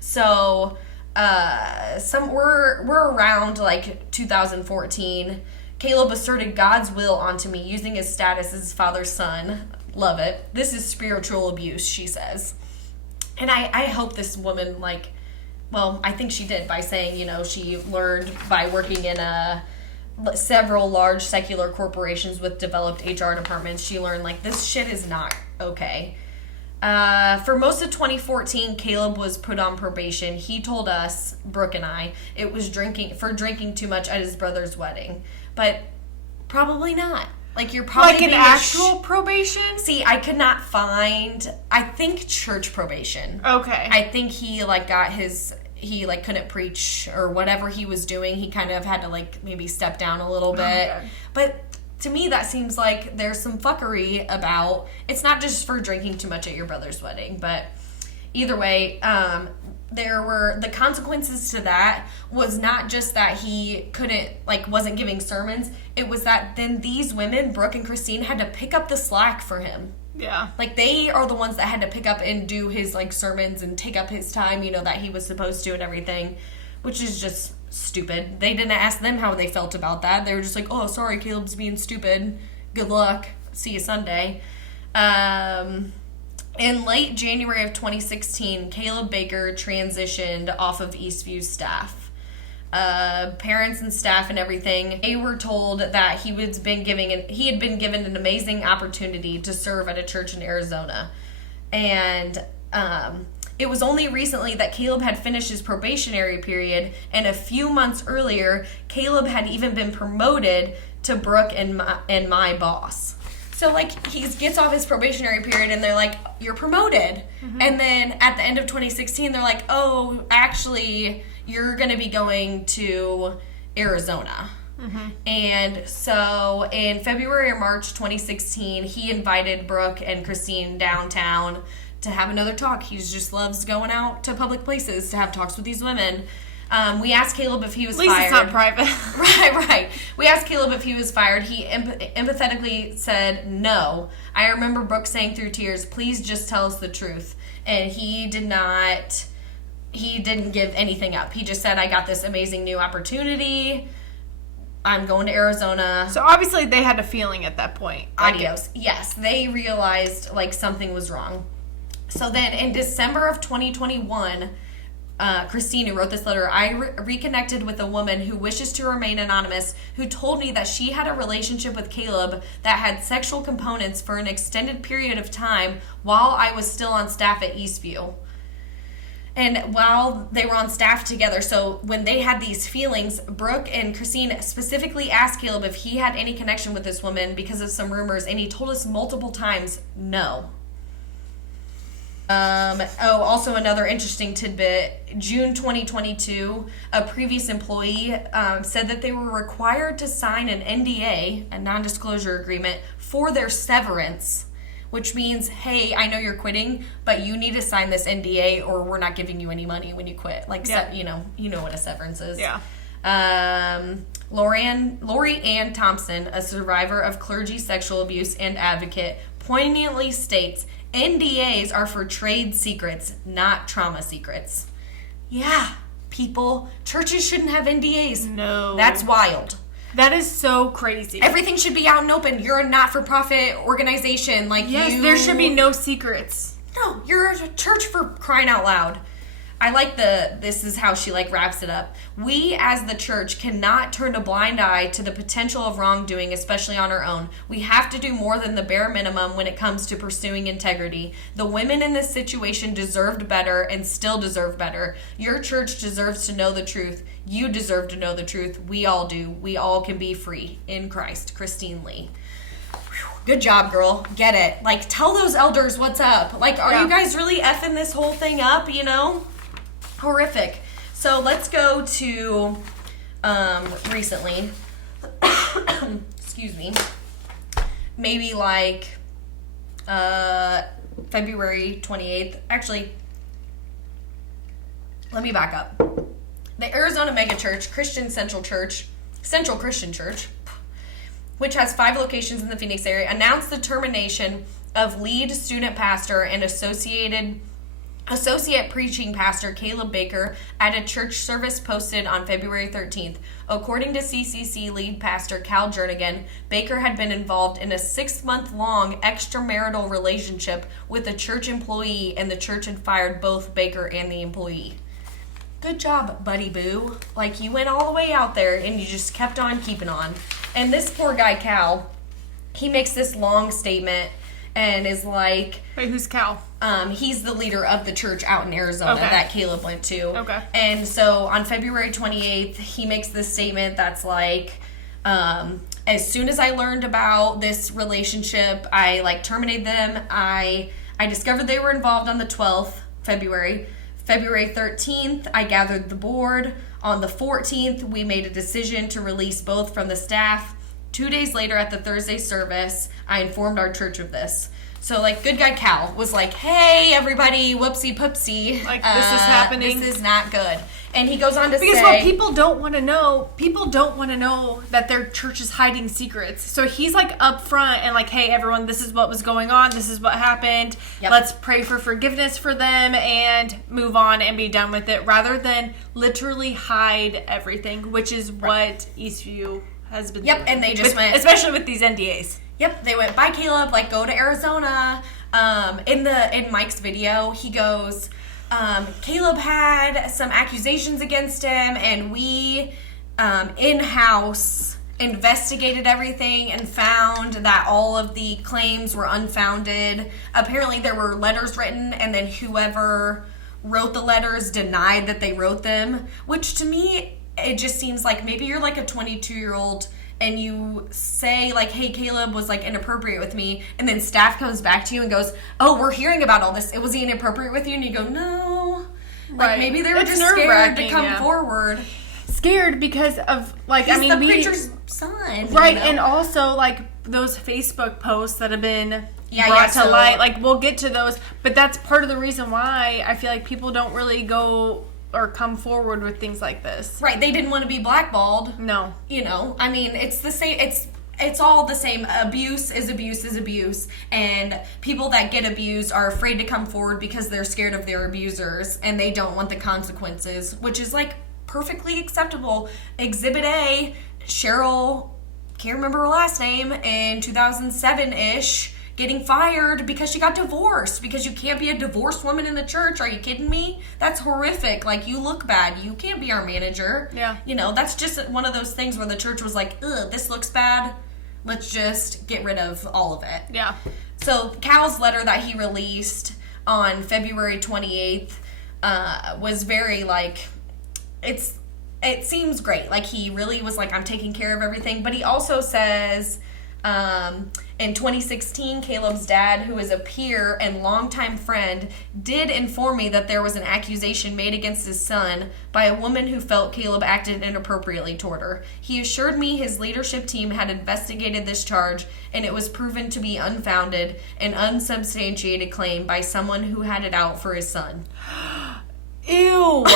So, we're around 2014. Caleb asserted God's will onto me using his status as his father's son. Love it. This is spiritual abuse, she says. And I hope this woman, I think she did by saying, she learned by working in several large secular corporations with developed HR departments. She learned this shit is not okay. For most of 2014, Caleb was put on probation. He told us, Brooke and I, it was drinking too much at his brother's wedding, but probably not. You're probably an actual probation? See, I could not find. I think church probation. Okay. I think he got his. He couldn't preach or whatever he was doing. He kind of had to maybe step down a little bit. But to me, that seems like there's some fuckery about. It's not just for drinking too much at your brother's wedding, but either way, there were the consequences to that was not just that he couldn't wasn't giving sermons. It was that then these women, Brooke and Christine, had to pick up the slack for him. Yeah. They are the ones that had to pick up and do his, sermons and take up his time, that he was supposed to and everything, which is just stupid. They didn't ask them how they felt about that. They were just like, oh, sorry, Caleb's being stupid. Good luck. See you Sunday. In late January of 2016, Caleb Baker transitioned off of Eastview's staff. Parents and staff and everything, they were told that he had been given an amazing opportunity to serve at a church in Arizona. And it was only recently that Caleb had finished his probationary period, and a few months earlier, Caleb had even been promoted to Brooke and my boss. So, like, he gets off his probationary period, and they're like, you're promoted. Mm-hmm. And then at the end of 2016, they're like, oh, actually, you're going to be going to Arizona. Mm-hmm. And so in February or March 2016, he invited Brooke and Christine downtown to have another talk. He just loves going out to public places to have talks with these women. We asked Caleb if he was fired. At least it's not private. Right. We asked Caleb if he was fired. He empathetically said no. I remember Brooke saying through tears, please just tell us the truth. And he didn't give anything up. He just said, I got this amazing new opportunity. I'm going to Arizona. So obviously they had a feeling at that point. Adios. Yes, they realized like something was wrong. So then in December of 2021, Christine, who wrote this letter, I reconnected with a woman who wishes to remain anonymous, who told me that she had a relationship with Caleb that had sexual components for an extended period of time while I was still on staff at Eastview. And while they were on staff together, so when they had these feelings, Brooke and Christine specifically asked Caleb if he had any connection with this woman because of some rumors, and he told us multiple times no. Also another interesting tidbit, June 2022, a previous employee said that they were required to sign an NDA, a non-disclosure agreement, for their severance, which means, hey, I know you're quitting, but you need to sign this NDA or we're not giving you any money when you quit. Like, yeah. You know what a severance is. Yeah. Lori Ann Thompson, a survivor of clergy sexual abuse and advocate, poignantly states, NDAs are for trade secrets, not trauma secrets. Yeah, people, churches shouldn't have NDAs. No. That's wild. That is so crazy. Everything should be out and open. You're a not-for-profit organization. There should be no secrets. No, you're a church, for crying out loud. I like this is how she wraps it up. We as the church cannot turn a blind eye to the potential of wrongdoing, especially on our own. We have to do more than the bare minimum when it comes to pursuing integrity. The women in this situation deserved better and still deserve better. Your church deserves to know the truth. You deserve to know the truth. We all do. We all can be free in Christ. Christine Lee. Good job, girl. Get it. Tell those elders what's up. Are you guys really effing this whole thing up, Horrific. So let's go to recently. Excuse me. Maybe February 28th. Actually, let me back up. The Arizona megachurch, Central Christian Church, which has 5 locations in the Phoenix area, announced the termination of lead student pastor and associate preaching pastor Caleb Baker at a church service posted on February 13th. According to CCC lead pastor Cal Jernigan, Baker had been involved in a 6-month-long extramarital relationship with a church employee, and the church had fired both Baker and the employee. Good job, buddy boo. You went all the way out there and you just kept on keeping on. And this poor guy, Cal, he makes this long statement and is like... Wait, who's Cal? He's the leader of the church out in Arizona that Caleb went to. Okay. And so on February 28th, he makes this statement that's as soon as I learned about this relationship, I terminated them. I discovered they were involved on the 12th, February 13th, I gathered the board. On the 14th, we made a decision to release both from the staff. 2 days later at the Thursday service, I informed our church of this. So, good guy Cal was hey, everybody, whoopsie poopsie. This is happening. This is not good. And he goes on to say... Because what people don't want to know that their church is hiding secrets. So he's up front and hey, everyone, this is what was going on. This is what happened. Yep. Let's pray for forgiveness for them and move on and be done with it, rather than literally hide everything, which is what Eastview has been Yep, doing. and they just went... Especially with these NDAs. Yep, they went, bye Caleb, like, go to Arizona. In Mike's video, he goes, Caleb had some accusations against him, and we, in-house, investigated everything and found that all of the claims were unfounded. Apparently there were letters written, and then whoever wrote the letters denied that they wrote them, which to me, it just seems like maybe you're like a 22-year-old and you say like, hey, Caleb was like inappropriate with me, and then staff comes back to you and goes, oh, we're hearing about all this. Was he inappropriate with you? And you go, no. Like, right. maybe they were just scared to come forward. Scared because of, like, He's the preacher's son. Right, you know? and also, like, those Facebook posts that have been brought to light. Like, we'll get to those, but that's part of the reason why I feel like people don't really go or come forward with things like this. Right, they didn't want to be blackballed. No. You know, I mean, it's the same, it's all the same. Abuse is abuse is abuse, and people that get abused are afraid to come forward because they're scared of their abusers, and they don't want the consequences, which is, like, perfectly acceptable. Exhibit A, Cheryl, can't remember her last name, in 2007-ish, getting fired because she got divorced, because you can't be a divorced woman in the church. Are you kidding me? That's horrific. Like, you look bad. You can't be our manager. Yeah. You know, that's just one of those things where the church was like, ugh, this looks bad. Let's just get rid of all of it. Yeah. So Cal's letter that he released on February 28th was very, like, it seems great. Like, he really was like, I'm taking care of everything. But he also says, in 2016, Caleb's dad, who is a peer and longtime friend, did inform me that there was an accusation made against his son by a woman who felt Caleb acted inappropriately toward her. He assured me his leadership team had investigated this charge, and it was proven to be unfounded, an unsubstantiated claim by someone who had it out for his son. Ew.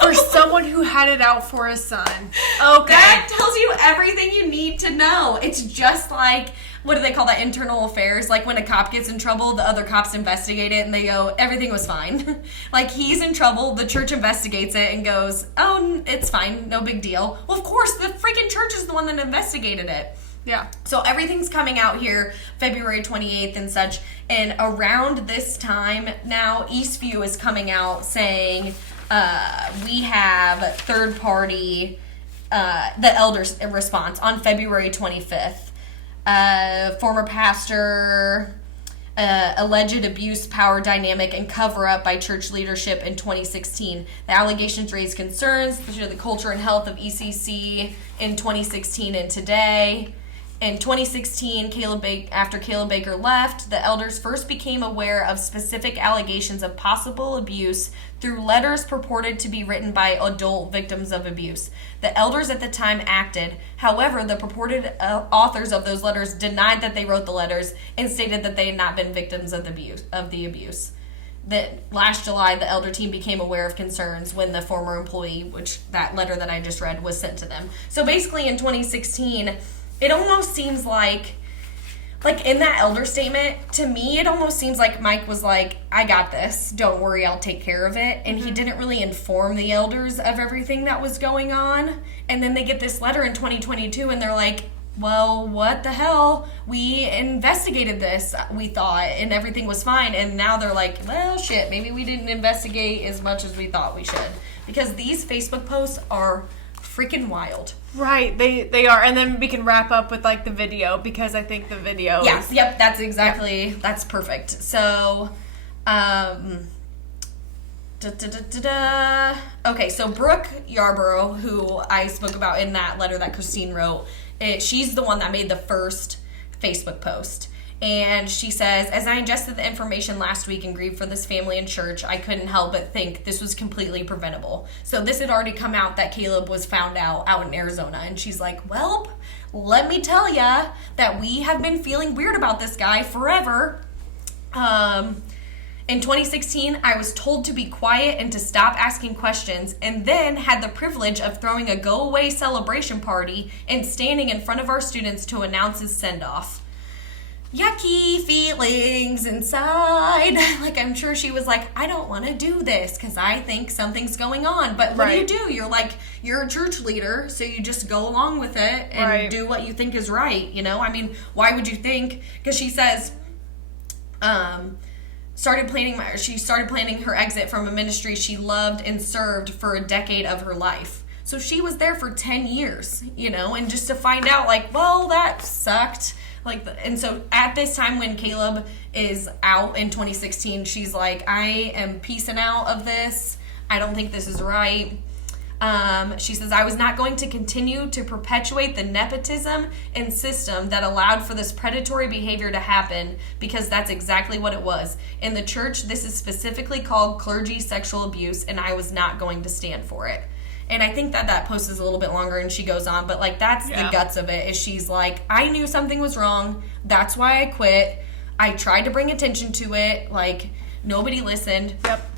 For someone who had it out for his son. Okay. That tells you everything you need to know. It's just like, what do they call that? Internal affairs. Like, when a cop gets in trouble, the other cops investigate it and they go, everything was fine. Like, he's in trouble, the church investigates it and goes, oh, it's fine, no big deal. Well, of course, the freaking church is the one that investigated it. Yeah. So everything's coming out here February 28th and such. And around this time now, Eastview is coming out saying, we have third party, the elders' response on February 25th. Former pastor, alleged abuse, power dynamic, and cover-up by church leadership in 2016. The allegations raised concerns to the culture and health of ECC in 2016 and today. In 2016, after Caleb Baker left, the elders first became aware of specific allegations of possible abuse through letters purported to be written by adult victims of abuse. The elders at the time acted. However, the purported authors of those letters denied that they wrote the letters and stated that they had not been victims of the abuse. That last July, the elder team became aware of concerns when the former employee, which that letter that I just read, was sent to them. So basically in 2016, it almost seems like in that elder statement, to me, it almost seems like Mike was like, I got this. Don't worry, I'll take care of it. And he didn't really inform the elders of everything that was going on. And then they get this letter in 2022 and they're like, well, what the hell? We investigated this, we thought, and everything was fine. And now they're like, well, shit, maybe we didn't investigate as much as we thought we should. Because these Facebook posts are freaking wild. Right, they are. And then we can wrap up with, like, the video, because I think the video Yep, that's exactly, that's perfect. So, okay, so Brooke Yarborough, who I spoke about in that letter that Christine wrote, she's the one that made the first Facebook post. And she says, as I ingested the information last week and grieved for this family and church, I couldn't help but think this was completely preventable. So this had already come out that Caleb was found out in Arizona. And she's like, well, let me tell ya that we have been feeling weird about this guy forever. In 2016, I was told to be quiet and to stop asking questions, and then had the privilege of throwing a go-away celebration party and standing in front of our students to announce his send-off. yucky feelings inside. Like, I'm sure she was like, I don't want to do this because I think something's going on. But what do? You're like, you're a church leader, so you just go along with it and do what you think is right, you know? I mean, why would you think? Because she says, she started planning her exit from a ministry she loved and served for a decade of her life. So she was there for 10 years, you know, and just to find out, like, well, that sucked. Like, and so at this time when Caleb is out in 2016, she's like, I am peacing out of this. I don't think this is right. She says, I was not going to continue to perpetuate the nepotism and system that allowed for this predatory behavior to happen, because that's exactly what it was. In the church, this is specifically called clergy sexual abuse, and I was not going to stand for it. And I think that post is a little bit longer and she goes on, but like that's the guts of it, is she's like, I knew something was wrong. That's why I quit. I tried to bring attention to it. Like, nobody listened. Yep.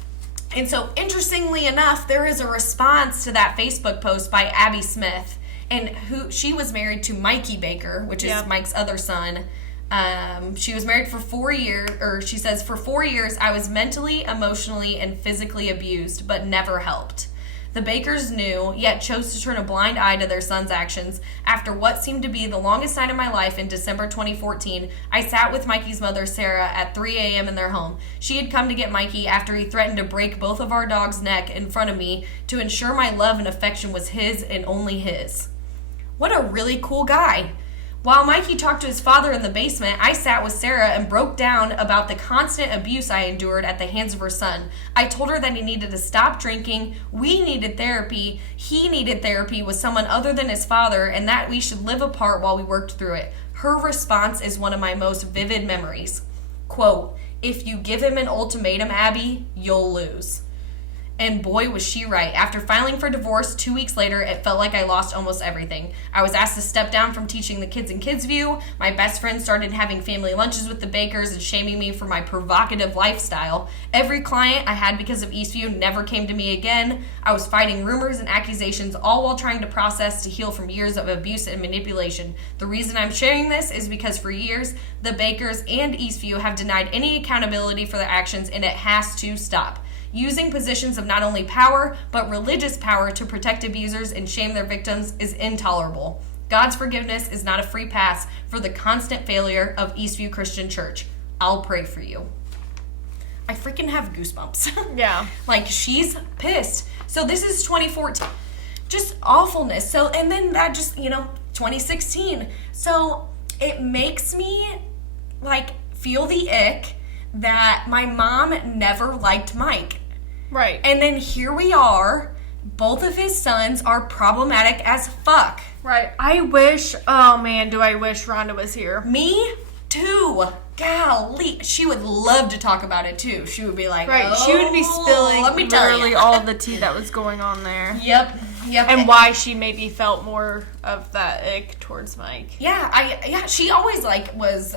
And so, interestingly enough, there is a response to that Facebook post by Abby Smith, and she was married to Mikey Baker, which is Mike's other son. She was married for 4 years, or she says, for 4 years, I was mentally, emotionally, and physically abused, but never helped. The Bakers knew, yet chose to turn a blind eye to their son's actions. After what seemed to be the longest night of my life in December 2014, I sat with Mikey's mother, Sarah, at 3 a.m. in their home. She had come to get Mikey after he threatened to break both of our dogs' neck in front of me to ensure my love and affection was his and only his. What a really cool guy. While Mikey talked to his father in the basement, I sat with Sarah and broke down about the constant abuse I endured at the hands of her son. I told her that he needed to stop drinking, we needed therapy, he needed therapy with someone other than his father, and that we should live apart while we worked through it. Her response is one of my most vivid memories. Quote, if you give him an ultimatum, Abby, you'll lose. And boy, was she right. After filing for divorce 2 weeks later, it felt like I lost almost everything. I was asked to step down from teaching the kids in Kidsview. My best friend started having family lunches with the Bakers and shaming me for my provocative lifestyle. Every client I had because of Eastview never came to me again. I was fighting rumors and accusations, all while trying to process to heal from years of abuse and manipulation. The reason I'm sharing this is because for years, the Bakers and Eastview have denied any accountability for their actions, and it has to stop. Using positions of not only power, but religious power to protect abusers and shame their victims is intolerable. God's forgiveness is not a free pass for the constant failure of Eastview Christian Church. I'll pray for you. I freaking have goosebumps. Yeah. Like, she's pissed. So this is 2014. Just awfulness. So, and then that just, 2016. So it makes me, like, feel the ick that my mom never liked Mike. Right. And then here we are. Both of his sons are problematic as fuck. Right. I wish, oh man, do I wish Rhonda was here. Me too. Golly. She would love to talk about it too. She would be like, right. Oh, she would be spilling let me tell literally you. all the tea that was going on there. Yep. And why she maybe felt more of that ick towards Mike. Yeah, she always was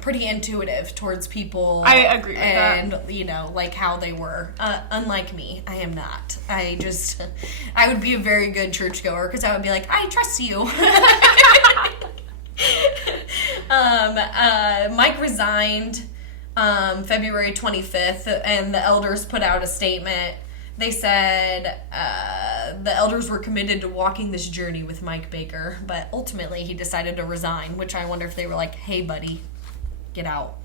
pretty intuitive towards people. I agree with that. And like how they were. Unlike me, I am not. I would be a very good churchgoer because I would be like, I trust you. Mike resigned February 25th, and the elders put out a statement. They said the elders were committed to walking this journey with Mike Baker, but ultimately he decided to resign, which I wonder if they were like, hey, buddy, get out.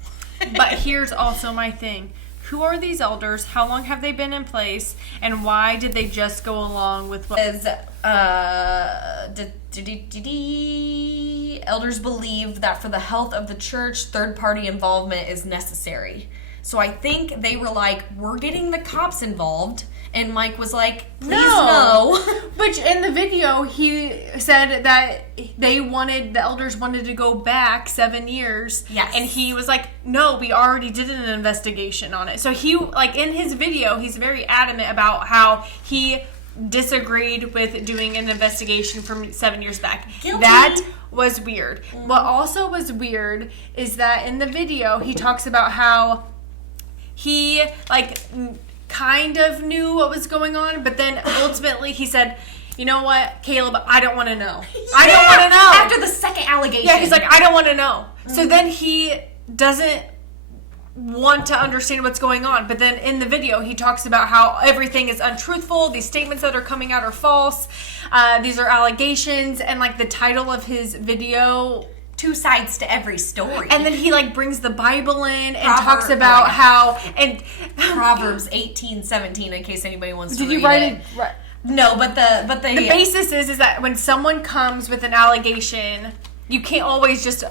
But here's also my thing. Who are these elders? How long have they been in place? And why did they just go along with what... Elders believe that for the health of the church, third-party involvement is necessary. So I think they were like, we're getting the cops involved. And Mike was like, please no. Which in the video, he said that the elders wanted to go back 7 years. Yes. And he was like, no, we already did an investigation on it. So he, in his video, he's very adamant about how he disagreed with doing an investigation from 7 years back. Guilty. That was weird. Mm-hmm. What also was weird is that in the video, he talks about how he, kind of knew what was going on, but then ultimately he said, you know what, Caleb, I don't want to know. I don't want to know. After the second allegation. Yeah, he's like, I don't want to know. So then he doesn't want to understand what's going on. But then in the video, he talks about how everything is untruthful. These statements that are coming out are false. These are allegations. And like the title of his video... 2 sides to every story. And then he like brings the Bible in and talks about how... and Proverbs 18:17, in case anybody wants to read it. Did you write it? Right. No, but the basis is that when someone comes with an allegation, you can't always just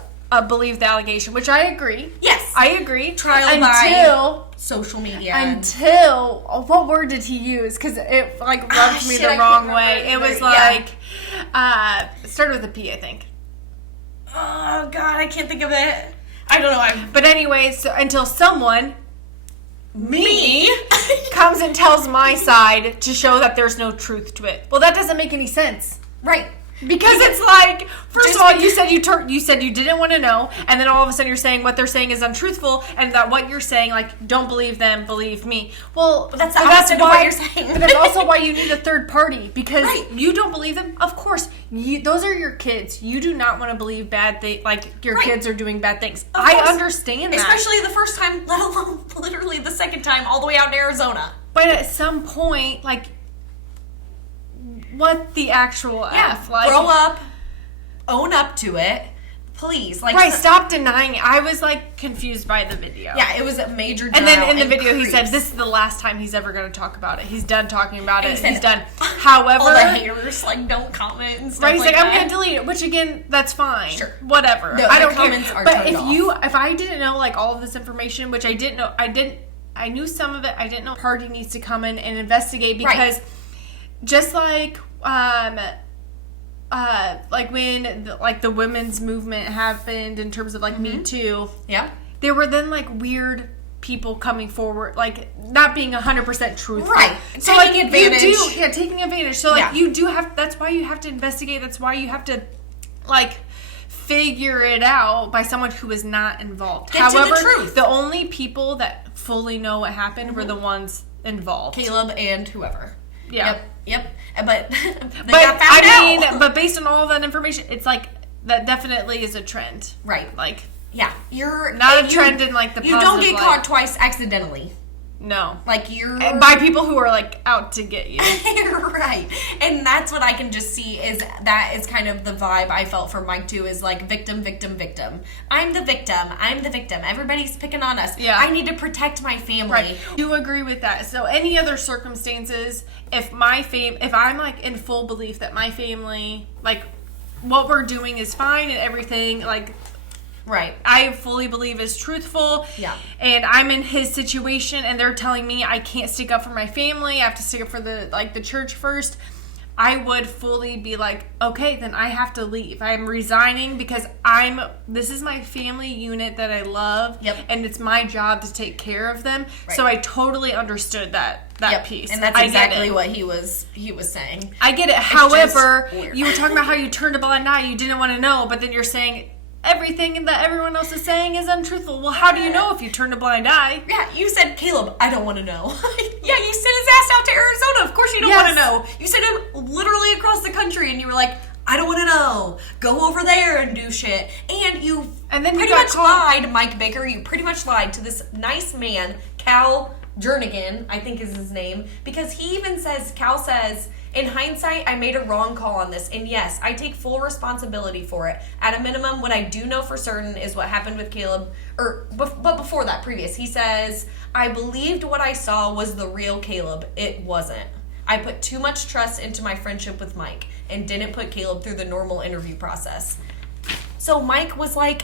believe the allegation, which I agree. Yes. I agree. Trial by social media. Until, what word did he use? Because it like rubbed me the wrong way. It was like, it started with a P, I think. Oh, God, I can't think of it. I don't know. But anyway, so until someone... me comes and tells my side to show that there's no truth to it. Well, that doesn't make any sense. Right. Because it's like, first of all, you said you didn't want to know, and then all of a sudden you're saying what they're saying is untruthful, and that what you're saying, like, don't believe them, believe me. Well, but that's the opposite of what you're saying. But that's also why you need a third party, because you don't believe them. Of course, those are your kids. You do not want to believe bad things, like your kids are doing bad things. I understand that. Especially the first time, let alone literally the second time, all the way out in Arizona. But at some point, like, what the actual F? Like, grow up, own up to it, please. Like, right, stop denying it. I was like confused by the video. Yeah, it was a major denial. And then in the video he said this is the last time he's ever going to talk about it. He's done talking about it. He's done. However, all the haters like don't comment and stuff. Right, he's like I'm going to delete it, which again, that's fine. Sure. Whatever. No, I don't comments care. are But turned off. if I didn't know like all of this information, which I didn't know, I knew some of it. I didn't know party needs to come in and investigate because just like like when the women's movement happened in terms of like Me Too. Yeah. There were then like weird people coming forward, like not being 100% truthful. Right. So taking like advantage. Taking advantage. So like you do have, that's why you have to investigate. That's why you have to like figure it out by someone who is not involved. However, to the truth. The only people that fully know what happened were the ones involved. Caleb and whoever. Yeah. Yep. But they got found out. But based on all of that information, it's like that definitely is a trend. Right. Like, yeah, you're not a trend in like the you don't get caught twice accidentally. No. Like you're by people who are like out to get you. Right. And that's what I can just see is that is kind of the vibe I felt from Mike too, is like victim. I'm the victim. Everybody's picking on us. Yeah. I need to protect my family. Right. You agree with that. So any other circumstances, if I'm like in full belief that my family, like what we're doing is fine and everything, like right, I fully believe is truthful. Yeah. And I'm in his situation and they're telling me I can't stick up for my family. I have to stick up for the church first. I would fully be like, okay, then I have to leave. I'm resigning because this is my family unit that I love. Yep. And it's my job to take care of them. Right. So I totally understood that piece. And that's exactly what he was saying. I get it. However, you were talking about how you turned a blind eye. You didn't want to know, but then you're saying everything that everyone else is saying is untruthful. Well, how do you know if you turned a blind eye? Yeah, you said, Caleb, I don't want to know. Yeah, you sent his ass out to Arizona. Of course you don't want to know. You sent him literally across the country, and you were like, I don't want to know. Go over there and do shit. And then pretty much lied, Mike Baker, you pretty much lied to this nice man, Cal Jernigan, I think is his name, because he even says, Cal says, in hindsight, I made a wrong call on this, and yes, I take full responsibility for it. At a minimum, what I do know for certain is what happened with Caleb, but before that, previous, he says, I believed what I saw was the real Caleb. It wasn't. I put too much trust into my friendship with Mike and didn't put Caleb through the normal interview process. So Mike was like,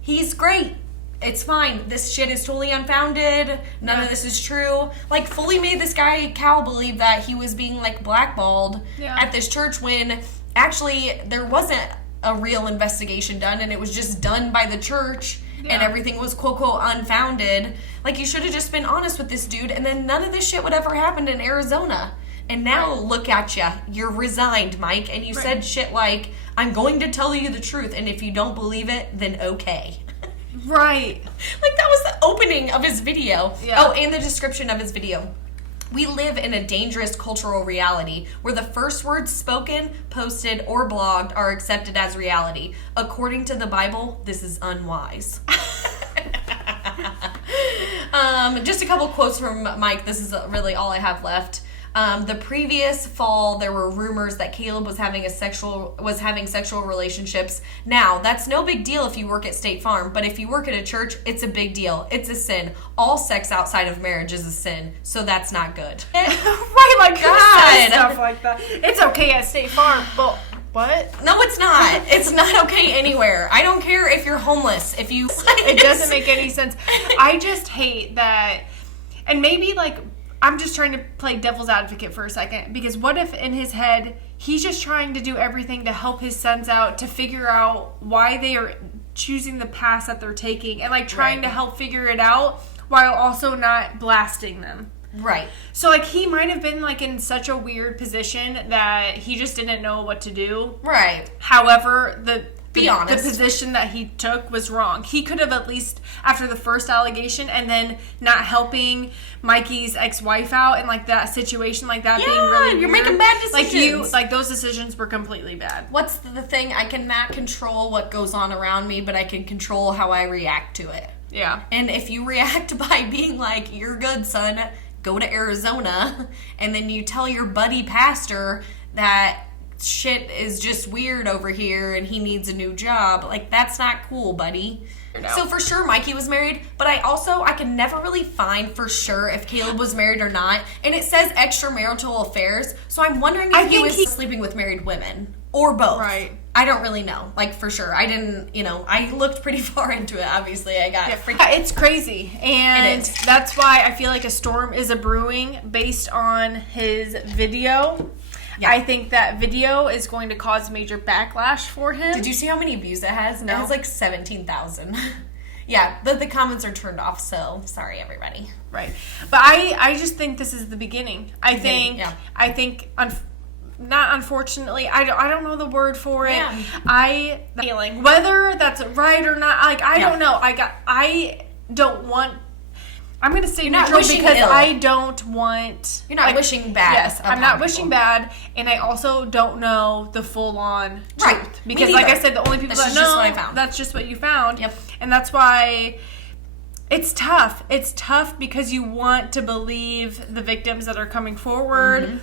he's great. It's fine. This shit is totally unfounded. None of this is true. Like, fully made this guy, Cal, believe that he was being, like, blackballed at this church when actually there wasn't a real investigation done and it was just done by the church and everything was quote-unquote unfounded. Like, you should have just been honest with this dude and then none of this shit would ever happen in Arizona. And now look at ya. You're resigned, Mike, and you said shit like, I'm going to tell you the truth and if you don't believe it, then okay. Right. Like, that was the opening of his video. Yeah. Oh, and the description of his video. We live in a dangerous cultural reality where the first words spoken, posted, or blogged are accepted as reality. According to the Bible, this is unwise. Just a couple quotes from Mike. This is really all I have left. The previous fall, there were rumors that Caleb was having sexual relationships. Now, that's no big deal if you work at State Farm, but if you work at a church, it's a big deal. It's a sin. All sex outside of marriage is a sin, so that's not good. Right, like God, stuff like that. It's okay at State Farm, but what? No, it's not. It's not okay anywhere. I don't care if you're homeless. If you, it doesn't make any sense. I just hate that, and maybe like. I'm just trying to play devil's advocate for a second, because what if in his head he's just trying to do everything to help his sons out, to figure out why they are choosing the path that they're taking, and like trying to help figure it out while also not blasting them. Right. So like he might have been like in such a weird position that he just didn't know what to do. Right. However, the position that he took was wrong. He could have at least, after the first allegation and then not helping Mikey's ex-wife out in like that situation, like that being really you're weird. Making bad decisions. Like those decisions were completely bad. What's the thing? I cannot control what goes on around me, but I can control how I react to it. Yeah. And if you react by being like, you're good, son, go to Arizona, and then you tell your buddy pastor that shit is just weird over here and he needs a new job, like that's not cool, buddy. No. So for sure Mikey was married, but I can never really find for sure if Caleb was married or not, and it says extramarital affairs, so I'm wondering if he was sleeping with married women or both. Right. I don't really know, like for sure. I didn't, I looked pretty far into it. Obviously I got it's crazy, and that's why I feel like a storm is a brewing based on his video. Yeah. I think that video is going to cause major backlash for him. Did you see how many views it has? No. It has like 17,000. Yeah, the comments are turned off, so sorry everybody. Right. But I just think this is the beginning. I think not unfortunately, I don't know the word for it. Yeah. Feeling whether that's right or not, like I don't know. I don't want. I'm going to say neutral because I don't want... You're not wishing bad. Yes, I'm not wishing bad, and I also don't know the full-on truth. Because like I said, the only people that know, that's just what you found. Yep. And that's why it's tough. It's tough because you want to believe the victims that are coming forward,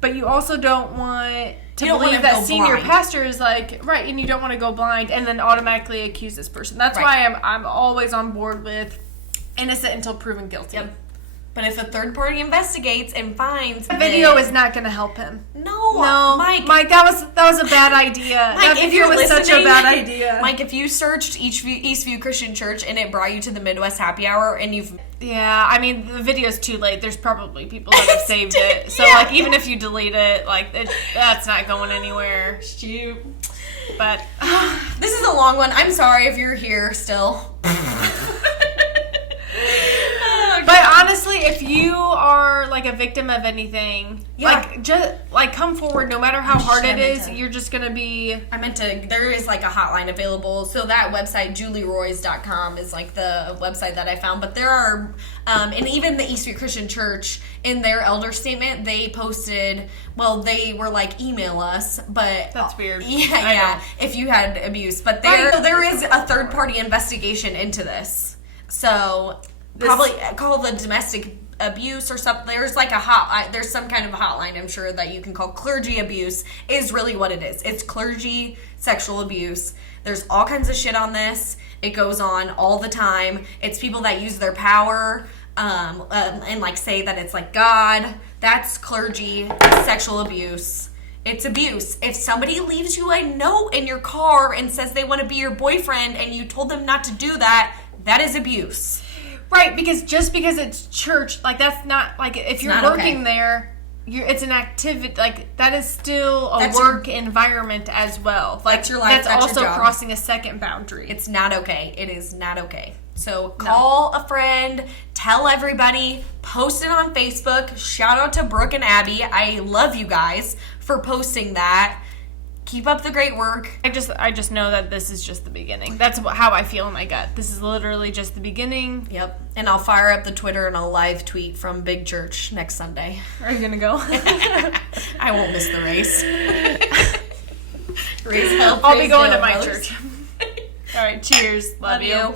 but you also don't want to believe that senior pastor is like, right, and you don't want to go blind and then automatically accuse this person. That's why I'm always on board with... innocent until proven guilty. Yep. But if a third party investigates and finds the video is not going to help him. No, Mike, that was a bad idea. Mike, if you're listening, such a bad idea. Mike, if you searched Eastview Christian Church and it brought you to the Midwest Happy Hour and you've... Yeah, I mean, the video's too late. There's probably people that have saved it. So, like, even if you delete it, like, that's not going anywhere. Shoot. But... this is a long one. I'm sorry if you're here still. But honestly, if you are like a victim of anything, like just like come forward, no matter how hard it is. You're just gonna be. There is like a hotline available. So that website, julieroys.com, is like the website that I found. But there are, and even the Eastview Christian Church in their elder statement, they posted. Well, they were like, email us, but that's weird. Yeah. If you had abuse, but there is a third party investigation into this. So. Probably call the domestic abuse or something. There's like there's some kind of a hotline, I'm sure, that you can call. Clergy abuse is really what it is. It's clergy sexual abuse. There's all kinds of shit on this. It goes on all the time. It's people that use their power and like say that it's like God. That's clergy sexual abuse. It's abuse. If somebody leaves you a note in your car and says they want to be your boyfriend and you told them not to do that, that is abuse. Right, because just because it's church, like that's not like if you're working there, it's an activity, like that is still a work environment as well. Like that's your life. That's also crossing a second boundary. It's not okay. It is not okay. So call a friend, tell everybody, post it on Facebook. Shout out to Brooke and Abby. I love you guys for posting that. Keep up the great work. I just know that this is just the beginning. That's how I feel in my gut. This is literally just the beginning. Yep. And I'll fire up the Twitter and I'll live tweet from Big Church next Sunday. Are you gonna go? I won't miss the race. I'll be going to my church. All right, cheers. Love you.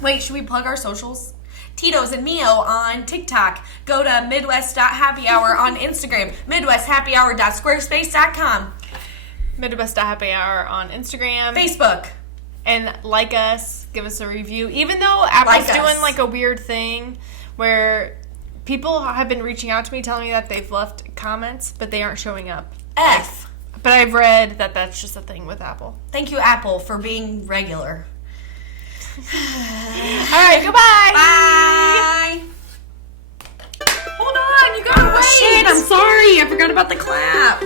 Wait, should we plug our socials? Tito's and Mio on TikTok. Go to midwest.happyhour on Instagram. midwesthappyhour.squarespace.com. Midwest.happyhour on Instagram. Facebook. And like us. Give us a review. Even though Apple's doing like a weird thing where people have been reaching out to me telling me that they've left comments, but they aren't showing up. F. But I've read that that's just a thing with Apple. Thank you, Apple, for being regular. All right, goodbye. Bye. Hold on, you gotta wait. Shit, I'm sorry. I forgot about the clap.